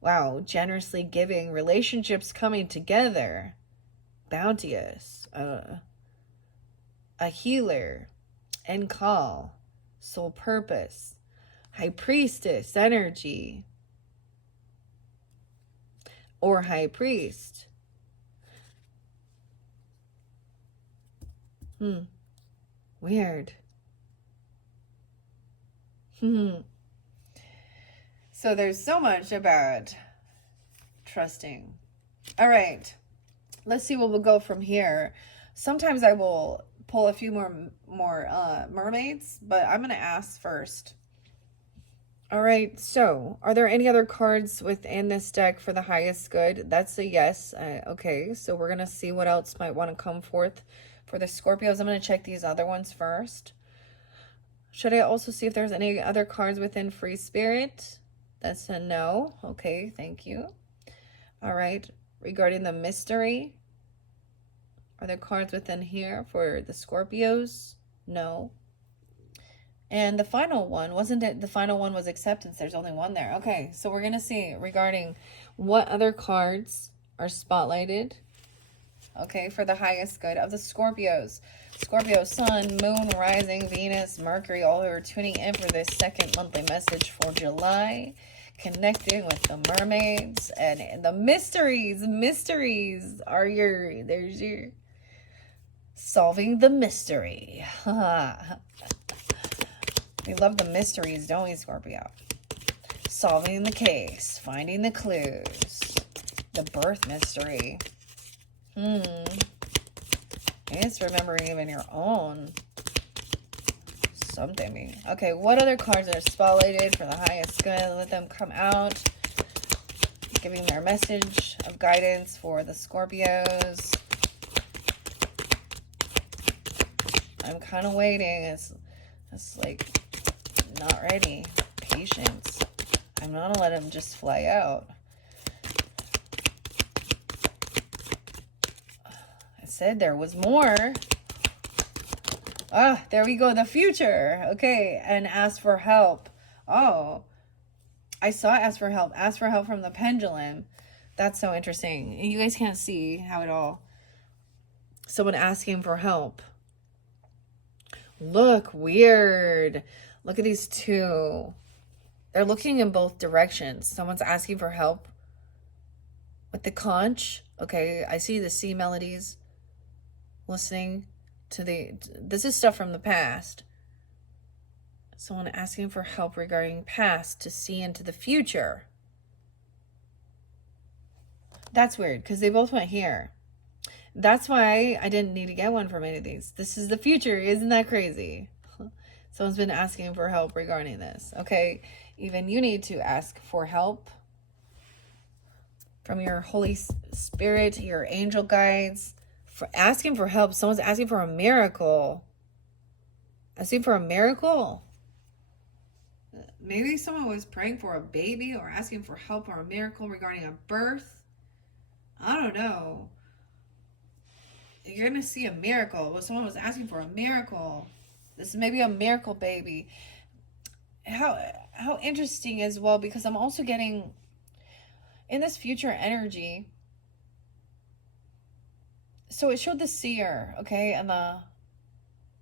Wow, generously giving, relationships coming together, bounteous, a healer, and call, soul purpose, high priestess energy, or high priest. Weird. So there's so much about trusting. All right, let's see what we'll go from here. Sometimes I will pull a few more mermaids, but I'm going to ask first. All right, so are there any other cards within this deck for the highest good? That's a yes. Okay, so we're going to see what else might want to come forth for the Scorpios. I'm going to check these other ones first. Should I also see if there's any other cards within Free Spirit? That's a no. Okay, thank you. All right, regarding the mystery, are there cards within here for the Scorpios? No. And the final one, wasn't it? The final one was acceptance. There's only one there. Okay, so we're going to see regarding what other cards are spotlighted, okay, for the highest good of the Scorpios. Scorpio, Sun, Moon, Rising, Venus, Mercury, all who are tuning in for this second monthly message for July, connecting with the mermaids and the mysteries. Mysteries are there's your solving the mystery. We love the mysteries, don't we, Scorpio? Solving the case, finding the clues, the birth mystery. It's remembering even your own something. Okay, what other cards are spotlighted for the highest good? Let them come out, giving their message of guidance for the Scorpios. I'm kind of waiting. It's like not ready. Patience. I'm not gonna let him just fly out. I said there was more. Ah, there we go. The future. Okay, and ask for help. Oh, I saw ask for help. Ask for help from the pendulum. That's so interesting. You guys can't see how it all. Someone asking for help. Look, weird. Look at these two. They're looking in both directions. Someone's asking for help with the conch. Okay, I see the sea melodies. Listening to this is stuff from the past. Someone asking for help regarding past to see into the future. That's weird because they both went here. That's why I didn't need to get one from any of these. This is the future. Isn't that crazy? Someone's been asking for help regarding this. Okay, even you need to ask for help from your Holy Spirit, your angel guides. For asking for help. Someone's asking for a miracle. Asking for a miracle? Maybe someone was praying for a baby or asking for help or a miracle regarding a birth. I don't know. You're going to see a miracle. Well, someone was asking for a miracle. This is maybe a miracle baby. How interesting as well, because I'm also getting in this future energy. So it showed the seer, okay, and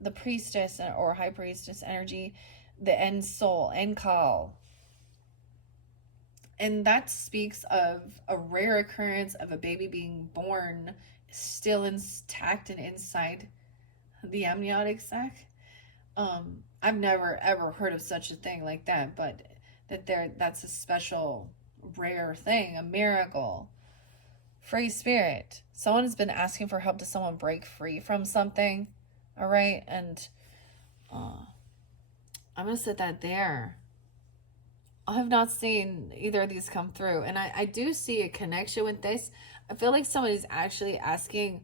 the priestess or high priestess energy, the end soul, end call. And that speaks of a rare occurrence of a baby being born still intact and inside the amniotic sac. I've never ever heard of such a thing like that, but that's a special rare thing, a miracle Free spirit. Someone's been asking for help to someone break free from something. All right. And I'm going to set that there. I have not seen either of these come through. And I do see a connection with this. I feel like somebody's actually asking,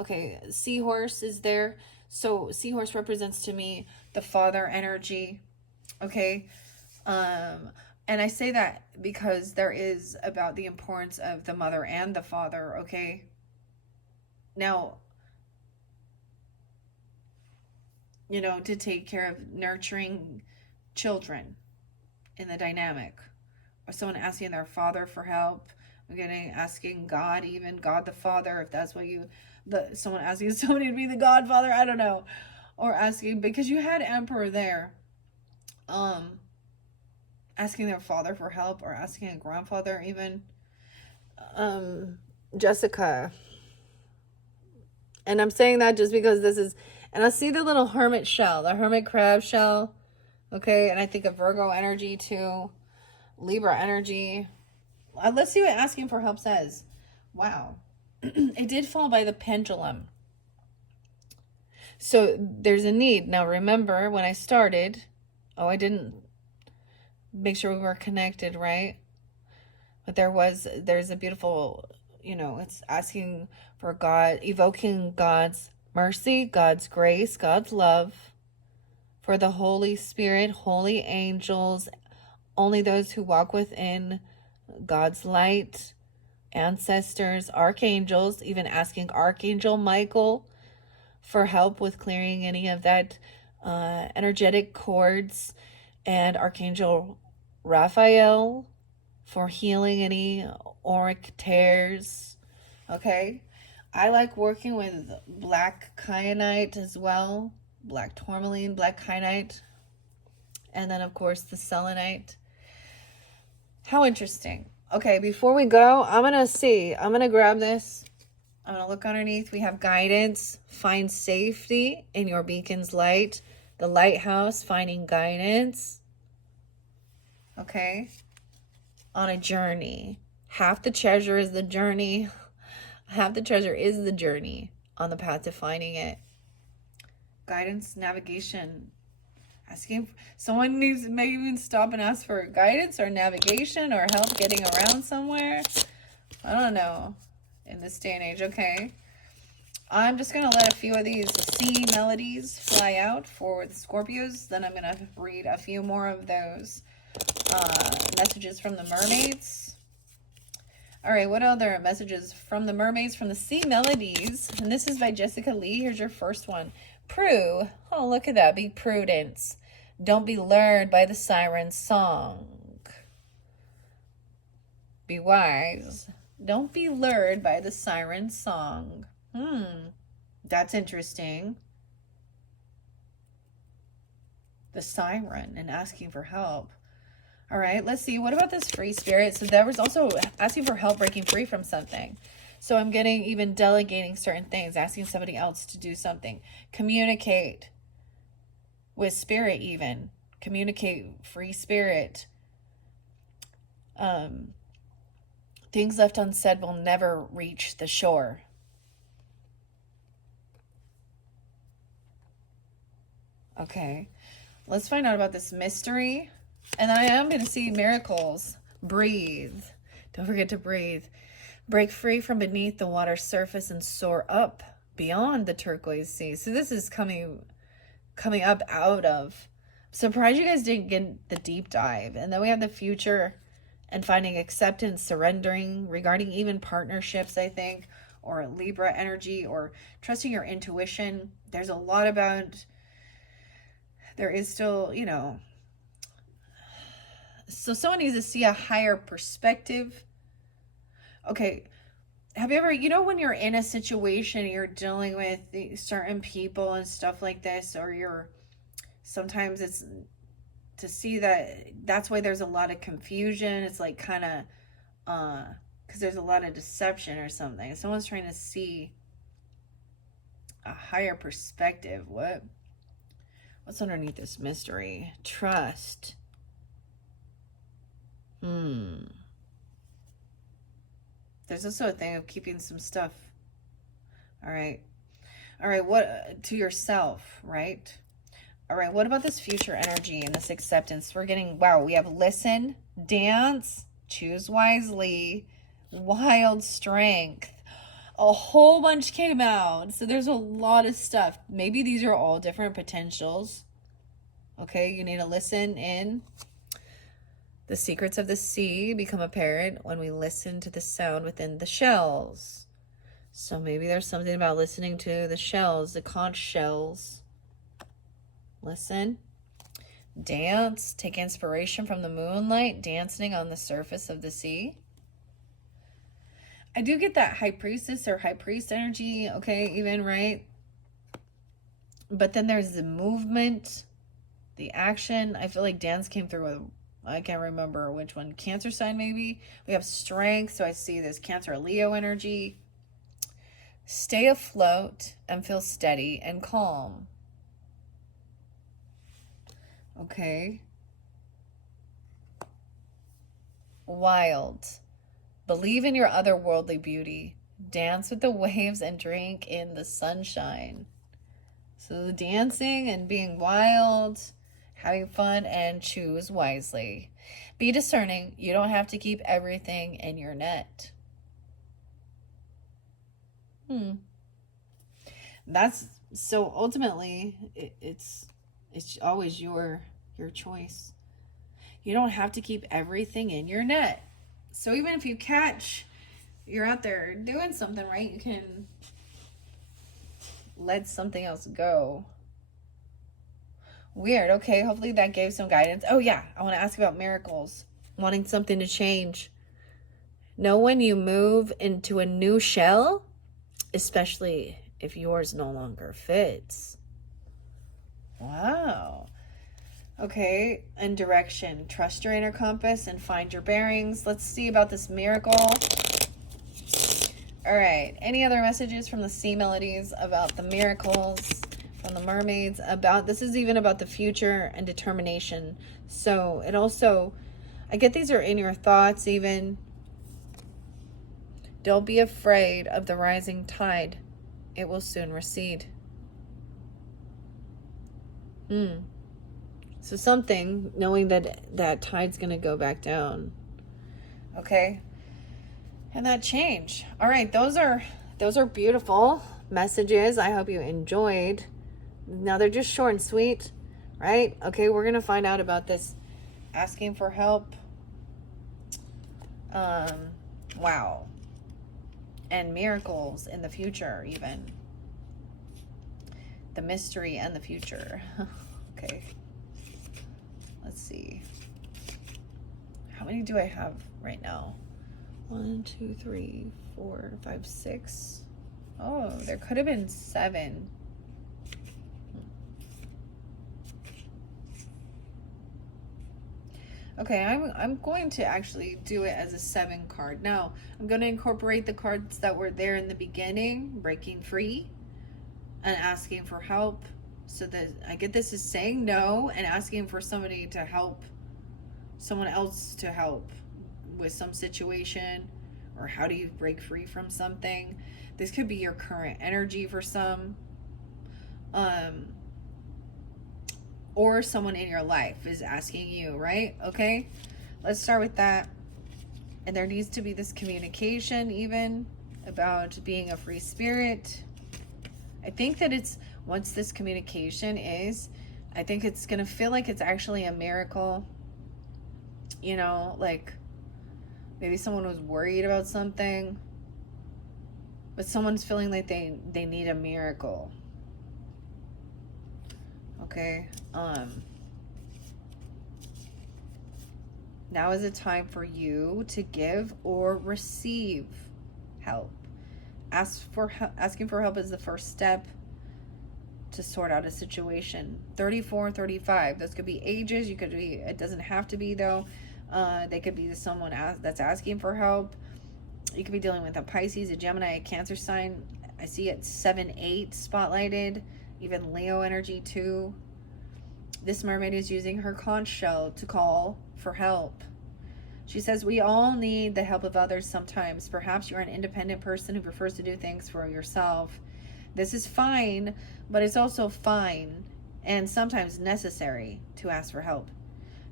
okay, seahorse is there. So seahorse represents to me the father energy. Okay. And I say that because there is about the importance of the mother and the father. Okay. Now, you know, to take care of nurturing children in the dynamic, or someone asking their father for help. I'm getting asking God, even God the Father, if that's what you, someone asking somebody to be the Godfather, I don't know, or asking, because you had Emperor there, asking their father for help, or asking a grandfather even. Jessica, and I'm saying that just because this is, and I see the little hermit shell, the hermit crab shell. Okay, and I think of Virgo energy too, Libra energy. Let's see what asking for help says. Wow. It did fall by the pendulum. So there's a need. Now remember when I started, I didn't make sure we were connected, right? But there's a beautiful, you know, it's asking for God, evoking God's mercy, God's grace, God's love, for the Holy Spirit, holy angels, only those who walk within God's light, ancestors, archangels, even asking Archangel Michael for help with clearing any of that energetic cords, and Archangel Raphael for healing any auric tears. Okay. I like working with black kyanite as well. Black tourmaline, black kyanite. And then, of course, the selenite. How interesting. Okay, before we go, I'm going to grab this. I'm going to look underneath. We have guidance. Find safety in your beacon's light. The lighthouse, finding guidance. Okay. On a journey. Half the treasure is the journey. Half the treasure is the journey on the path to finding it. Guidance, navigation. Asking, someone needs to maybe even stop and ask for guidance or navigation or help getting around somewhere. I don't know in this day and age. Okay. I'm just going to let a few of these sea melodies fly out for the Scorpios. Then I'm going to read a few more of those messages from the mermaids. All right, what other messages from the mermaids, from the sea melodies? And this is by Jessica Lee. Here's your first one. Prue. Oh, look at that. Be prudent. Don't be lured by the siren's song. Be wise. Don't be lured by the siren's song. That's interesting. The siren and asking for help. All right, let's see. What about this free spirit? So there was also asking for help breaking free from something. So I'm getting even delegating certain things, asking somebody else to do something. Communicate with spirit even. Communicate, free spirit. Things left unsaid will never reach the shore. Okay, let's find out about this mystery. And I am going to see miracles. Breathe. Don't forget to breathe. Break free from beneath the water's surface and soar up beyond the turquoise sea. So this is coming up out of. Surprised you guys didn't get the deep dive. And then we have the future and finding acceptance, surrendering, regarding even partnerships, I think, or Libra energy, or trusting your intuition. There's a lot about, there is still, you know, so someone needs to see a higher perspective. Okay, have you ever, you know, when you're in a situation, you're dealing with certain people and stuff like this, or you're, sometimes it's to see that's why there's a lot of confusion. It's like kind of, because there's a lot of deception or something. Someone's trying to see a higher perspective. What's underneath this mystery? Trust. There's also a thing of keeping some stuff. All right. All right. What to yourself, right? All right. What about this future energy and this acceptance? We're getting, wow, we have listen, dance, choose wisely, wild strength. A whole bunch came out. So there's a lot of stuff. Maybe these are all different potentials. Okay. You need to listen in. The secrets of the sea become apparent when we listen to the sound within the shells. So maybe there's something about listening to the shells, the conch shells. Listen. Dance. Take inspiration from the moonlight, dancing on the surface of the sea. I do get that high priestess or high priest energy, okay, even, right? But then there's the movement, the action. I feel like dance came through with, I can't remember which one. Cancer sign, maybe. We have strength. So I see this Cancer Leo energy. Stay afloat and feel steady and calm. Okay. Wild. Believe in your otherworldly beauty. Dance with the waves and drink in the sunshine. So the dancing and being wild, having fun, and choose wisely. Be discerning. You don't have to keep everything in your net. That's so ultimately it's always your choice. You don't have to keep everything in your net. So even if you catch you're out there doing something right, you can let something else go. Weird. Okay, hopefully that gave some guidance. Oh yeah, I want to ask about miracles. Wanting something to change. Know when you move into a new shell, especially if yours no longer fits. Wow. Okay, and direction. Trust your inner compass and find your bearings. Let's see about this miracle. All right, any other messages from the sea melodies about the miracles, from the mermaids, about, this is even about the future and determination. So it also, I get these are in your thoughts even. Don't be afraid of the rising tide. It will soon recede. So something, knowing that tide's going to go back down. Okay. And that change. All right. Those are beautiful messages. I hope you enjoyed. Now they're just short and sweet, right? Okay. We're going to find out about this asking for help. Wow. And miracles in the future, even. The mystery and the future. Okay. Let's see. How many do I have right now? 1, 2, 3, 4, 5, 6. Oh, there could have been 7. Okay, I'm going to actually do it as a 7 card. Now, I'm going to incorporate the cards that were there in the beginning, breaking free and asking for help. So that I get this is saying no and asking for somebody to help, someone else to help with some situation, or how do you break free from something. This could be your current energy for some, or someone in your life is asking you, right? Okay, let's start with that. And there needs to be this communication even about being a free spirit. I think that it's, once this communication is, I think it's going to feel like it's actually a miracle. You know, like maybe someone was worried about something, but someone's feeling like they need a miracle. Okay. Now is a time for you to give or receive help. Asking for help is the first step to sort out a situation. 34, 35. Those could be ages. You could be, it doesn't have to be though. They could be someone that's asking for help. You could be dealing with a Pisces, a Gemini, a Cancer sign. I see it 7, 8 spotlighted. Even Leo energy too. This mermaid is using her conch shell to call for help. She says, we all need the help of others sometimes. Perhaps you're an independent person who prefers to do things for yourself. This is fine, but it's also fine and sometimes necessary to ask for help.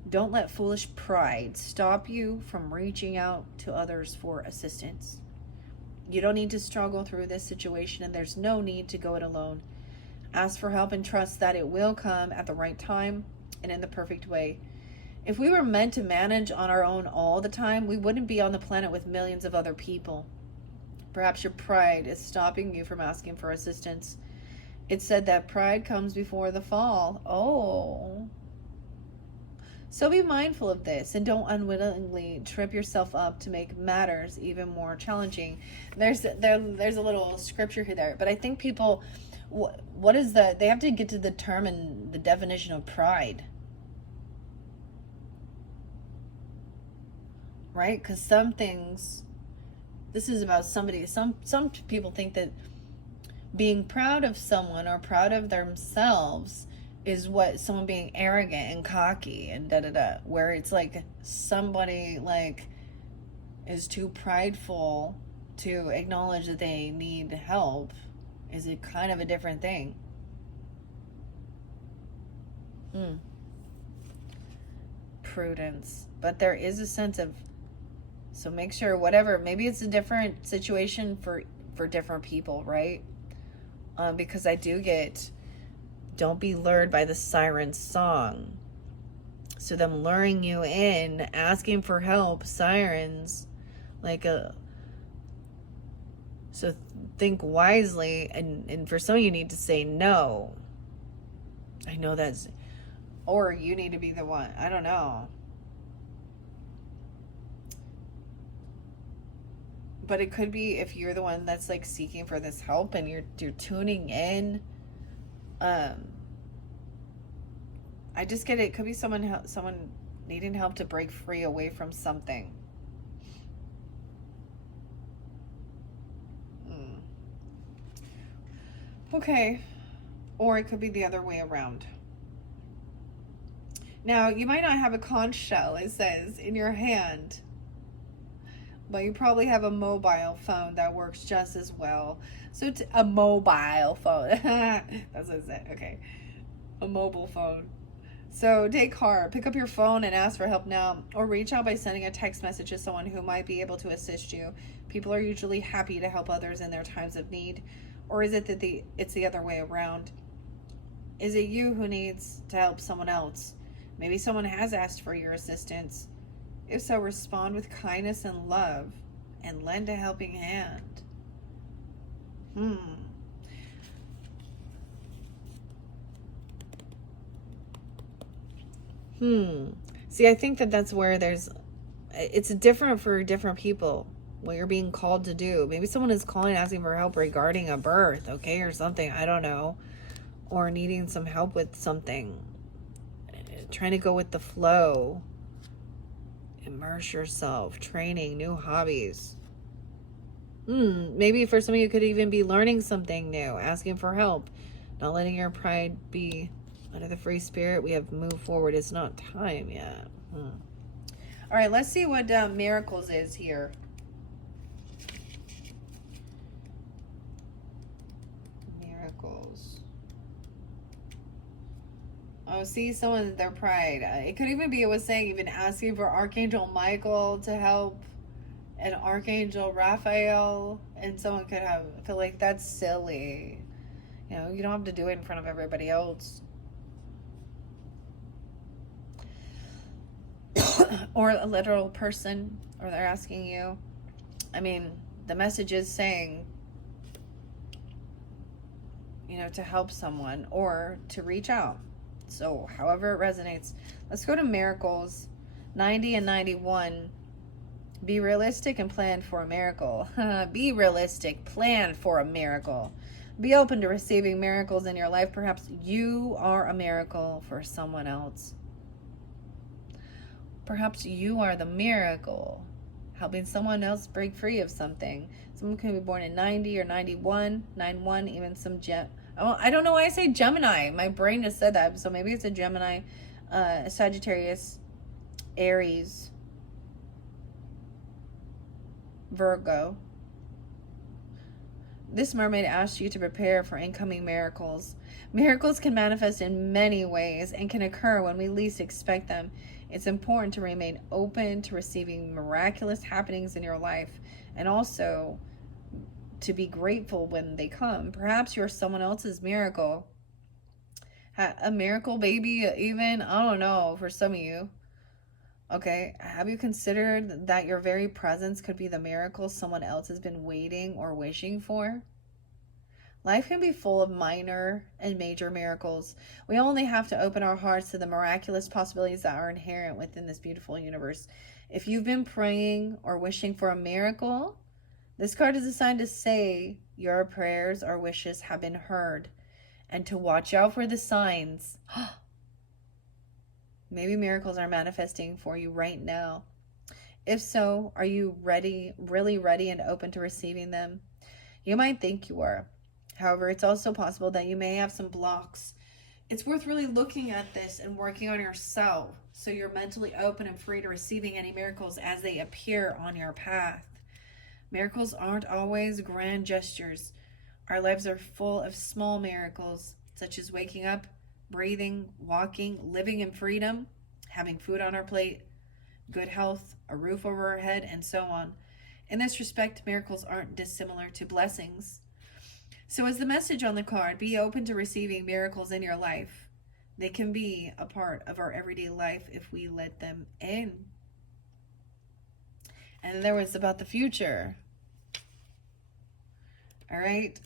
Don't let foolish pride stop you from reaching out to others for assistance. You don't need to struggle through this situation, and there's no need to go it alone. Ask for help and trust that it will come at the right time and in the perfect way. If we were meant to manage on our own all the time, we wouldn't be on the planet with millions of other people. Perhaps your pride is stopping you from asking for assistance. It's said that pride comes before the fall. Oh. So be mindful of this and don't unwittingly trip yourself up to make matters even more challenging. There's a little scripture here there, but I think people, they have to get to determine the definition of pride. Right? Because some things, this is about somebody, some people think that being proud of someone or proud of themselves is what someone being arrogant and cocky and da-da-da, where it's like somebody like is too prideful to acknowledge that they need help is it kind of a different thing. Prudence. But there is a sense of, so make sure whatever, maybe it's a different situation for different people, right? Because I do get, don't be lured by the siren song. So them luring you in, asking for help, sirens, so think wisely, and for some of you need to say no. I know that's, or you need to be the one, I don't know. But it could be if you're the one that's like seeking for this help and you're tuning in. I just get it could be someone needing help to break free away from something. Okay. Or it could be the other way around. Now, you might not have a conch shell, it says, in your hand. But you probably have a mobile phone that works just as well. So it's a mobile phone. That's what it said. Okay. A mobile phone. So take heart. Pick up your phone and ask for help now. Or reach out by sending a text message to someone who might be able to assist you. People are usually happy to help others in their times of need. Or is it that it's the other way around? Is it you who needs to help someone else? Maybe someone has asked for your assistance. If so, respond with kindness and love and lend a helping hand. See, I think that's where it's different for different people, what you're being called to do. Maybe someone is calling asking for help regarding a birth, okay, or something, I don't know. Or needing some help with something. Trying to go with the flow. Immerse yourself, training, new hobbies. Maybe for some of you could even be learning something new, asking for help, not letting your pride be under the free spirit. We have moved forward. It's not time yet. All right, let's see what miracles is here. Miracles. Oh, see, someone, their pride. It could even be, it was saying, even asking for Archangel Michael to help and Archangel Raphael. And someone could feel like that's silly. You know, you don't have to do it in front of everybody else. Or a literal person, or they're asking you. I mean, the message is saying, you know, to help someone or to reach out. So however it resonates. Let's go to miracles. 90 and 91. Be realistic and plan for a miracle. Be realistic. Plan for a miracle. Be open to receiving miracles in your life. Perhaps you are a miracle for someone else. Perhaps you are the miracle, helping someone else break free of something. Someone can be born in 90 or 91, 91, even some I don't know why I say Gemini. My brain just said that. So maybe it's a Gemini, Sagittarius, Aries. Virgo. This mermaid asks you to prepare for incoming miracles. Miracles can manifest in many ways and can occur when we least expect them. It's important to remain open to receiving miraculous happenings in your life and also to be grateful when they come. Perhaps you're someone else's miracle. A miracle baby, even? I don't know, for some of you. Okay, have you considered that your very presence could be the miracle someone else has been waiting or wishing for? Life can be full of minor and major miracles. We only have to open our hearts to the miraculous possibilities that are inherent within this beautiful universe. If you've been praying or wishing for a miracle, this card is assigned to say your prayers or wishes have been heard and to watch out for the signs. Maybe miracles are manifesting for you right now. If so, are you ready, really ready and open to receiving them? You might think you are. However, it's also possible that you may have some blocks. It's worth really looking at this and working on yourself so you're mentally open and free to receiving any miracles as they appear on your path. Miracles aren't always grand gestures. Our lives are full of small miracles, such as waking up, breathing, walking, living in freedom, having food on our plate, good health, a roof over our head, and so on. In this respect, miracles aren't dissimilar to blessings. So as the message on the card, be open to receiving miracles in your life. They can be a part of our everyday life if we let them in. And there was about the future. All right.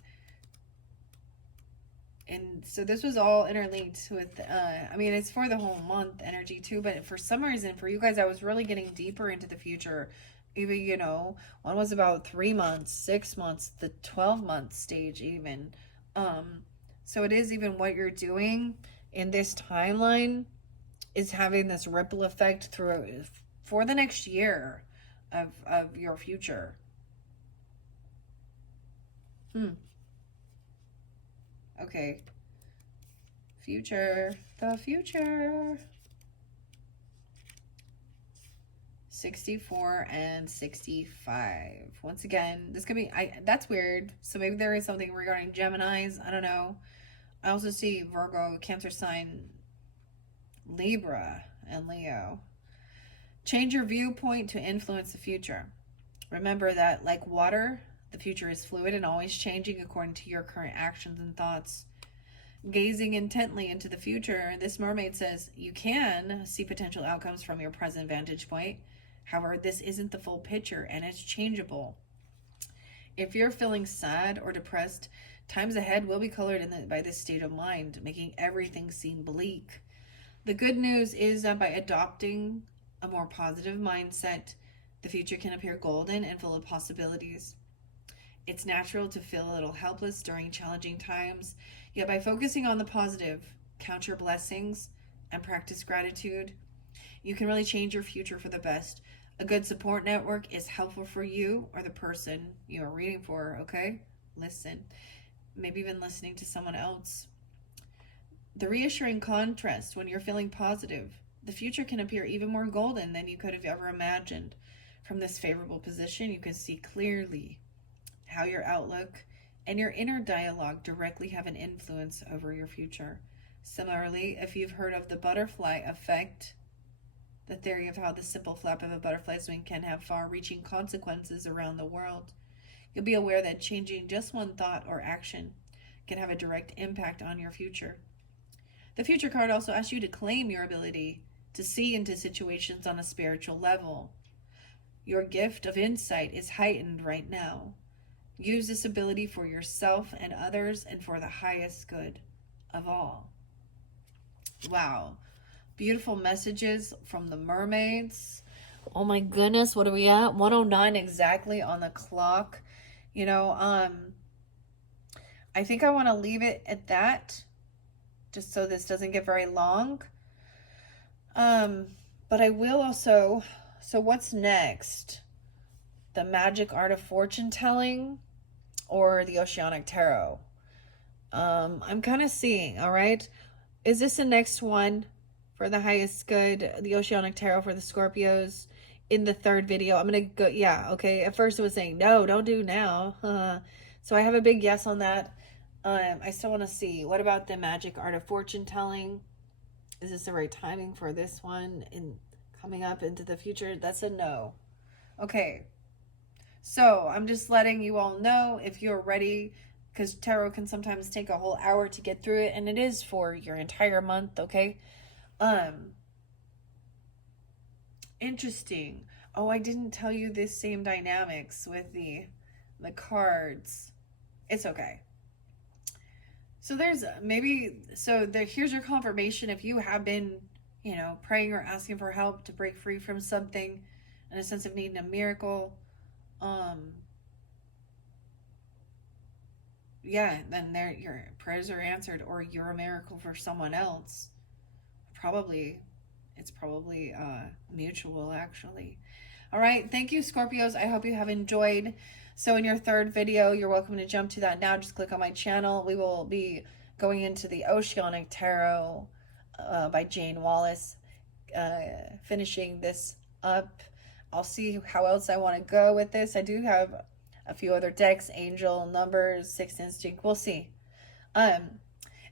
And so this was all interlinked with, it's for the whole month energy too, but for some reason, for you guys, I was really getting deeper into the future. Even, one was about 3 months, 6 months, the 12-month stage even. So it is even what you're doing in this timeline is having this ripple effect through for the next year of your future. Okay. Future. The future. 64 and 65. Once again, this could be, that's weird. So maybe there is something regarding Geminis. I don't know. I also see Virgo, Cancer sign, Libra, and Leo. Change your viewpoint to influence the future. Remember that, like water, the future is fluid and always changing according to your current actions and thoughts. Gazing intently into the future, this mermaid says you can see potential outcomes from your present vantage point. However, this isn't the full picture and it's changeable. If you're feeling sad or depressed, times ahead will be colored by this state of mind, making everything seem bleak. The good news is that by adopting a more positive mindset, the future can appear golden and full of possibilities. It's natural to feel a little helpless during challenging times, yet by focusing on the positive, count your blessings, and practice gratitude, you can really change your future for the best. A good support network is helpful for you or the person you are reading for, okay? Listen. Maybe even listening to someone else. The reassuring contrast when you're feeling positive, the future can appear even more golden than you could have ever imagined. From this favorable position, you can see clearly how your outlook and your inner dialogue directly have an influence over your future. Similarly, if you've heard of the butterfly effect, the theory of how the simple flap of a butterfly's wing can have far-reaching consequences around the world, you'll be aware that changing just one thought or action can have a direct impact on your future. The future card also asks you to claim your ability to see into situations on a spiritual level. Your gift of insight is heightened right now. Use this ability for yourself and others and for the highest good of all. Wow. Beautiful messages from the mermaids. Oh my goodness, what are we at? 109 exactly on the clock. I think I want to leave it at that just so this doesn't get very long. But I will also, so what's next? The magic art of fortune telling or the oceanic tarot? I'm kind of seeing, all right? Is this the next one for the highest good? The oceanic tarot for the Scorpios. in the third video. I'm gonna go, yeah, okay. At first it was saying, no, don't do now. So I have a big yes on that. I still want to see, what about the magic art of fortune telling? Is this the right timing for this one in coming up into the future? That's a no. Okay. So I'm just letting you all know if you're ready, because tarot can sometimes take a whole hour to get through it, and it is for your entire month, okay? Interesting. Oh, I didn't tell you this same dynamics with the cards. It's okay. So there's maybe, so there, here's your confirmation. If you have been, you know, praying or asking for help to break free from something and a sense of needing a miracle, yeah, then there your prayers are answered, or you're a miracle for someone else. Probably, it's probably mutual actually. All right, thank you, Scorpios. I hope you have enjoyed. So in your third video, you're welcome to jump to that now. Just click on my channel. We will be going into the Oceanic Tarot by Jane Wallace, finishing this up. I'll see how else I want to go with this. I do have a few other decks, Angel, Numbers, Sixth Instinct. We'll see. And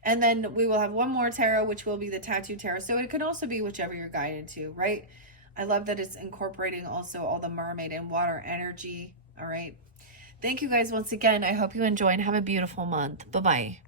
then we will have one more tarot, which will be the Tattoo Tarot. So it can also be whichever you're guided to, right? I love that it's incorporating also all the mermaid and water energy. All right. Thank you guys once again. I hope you enjoy and have a beautiful month. Bye-bye.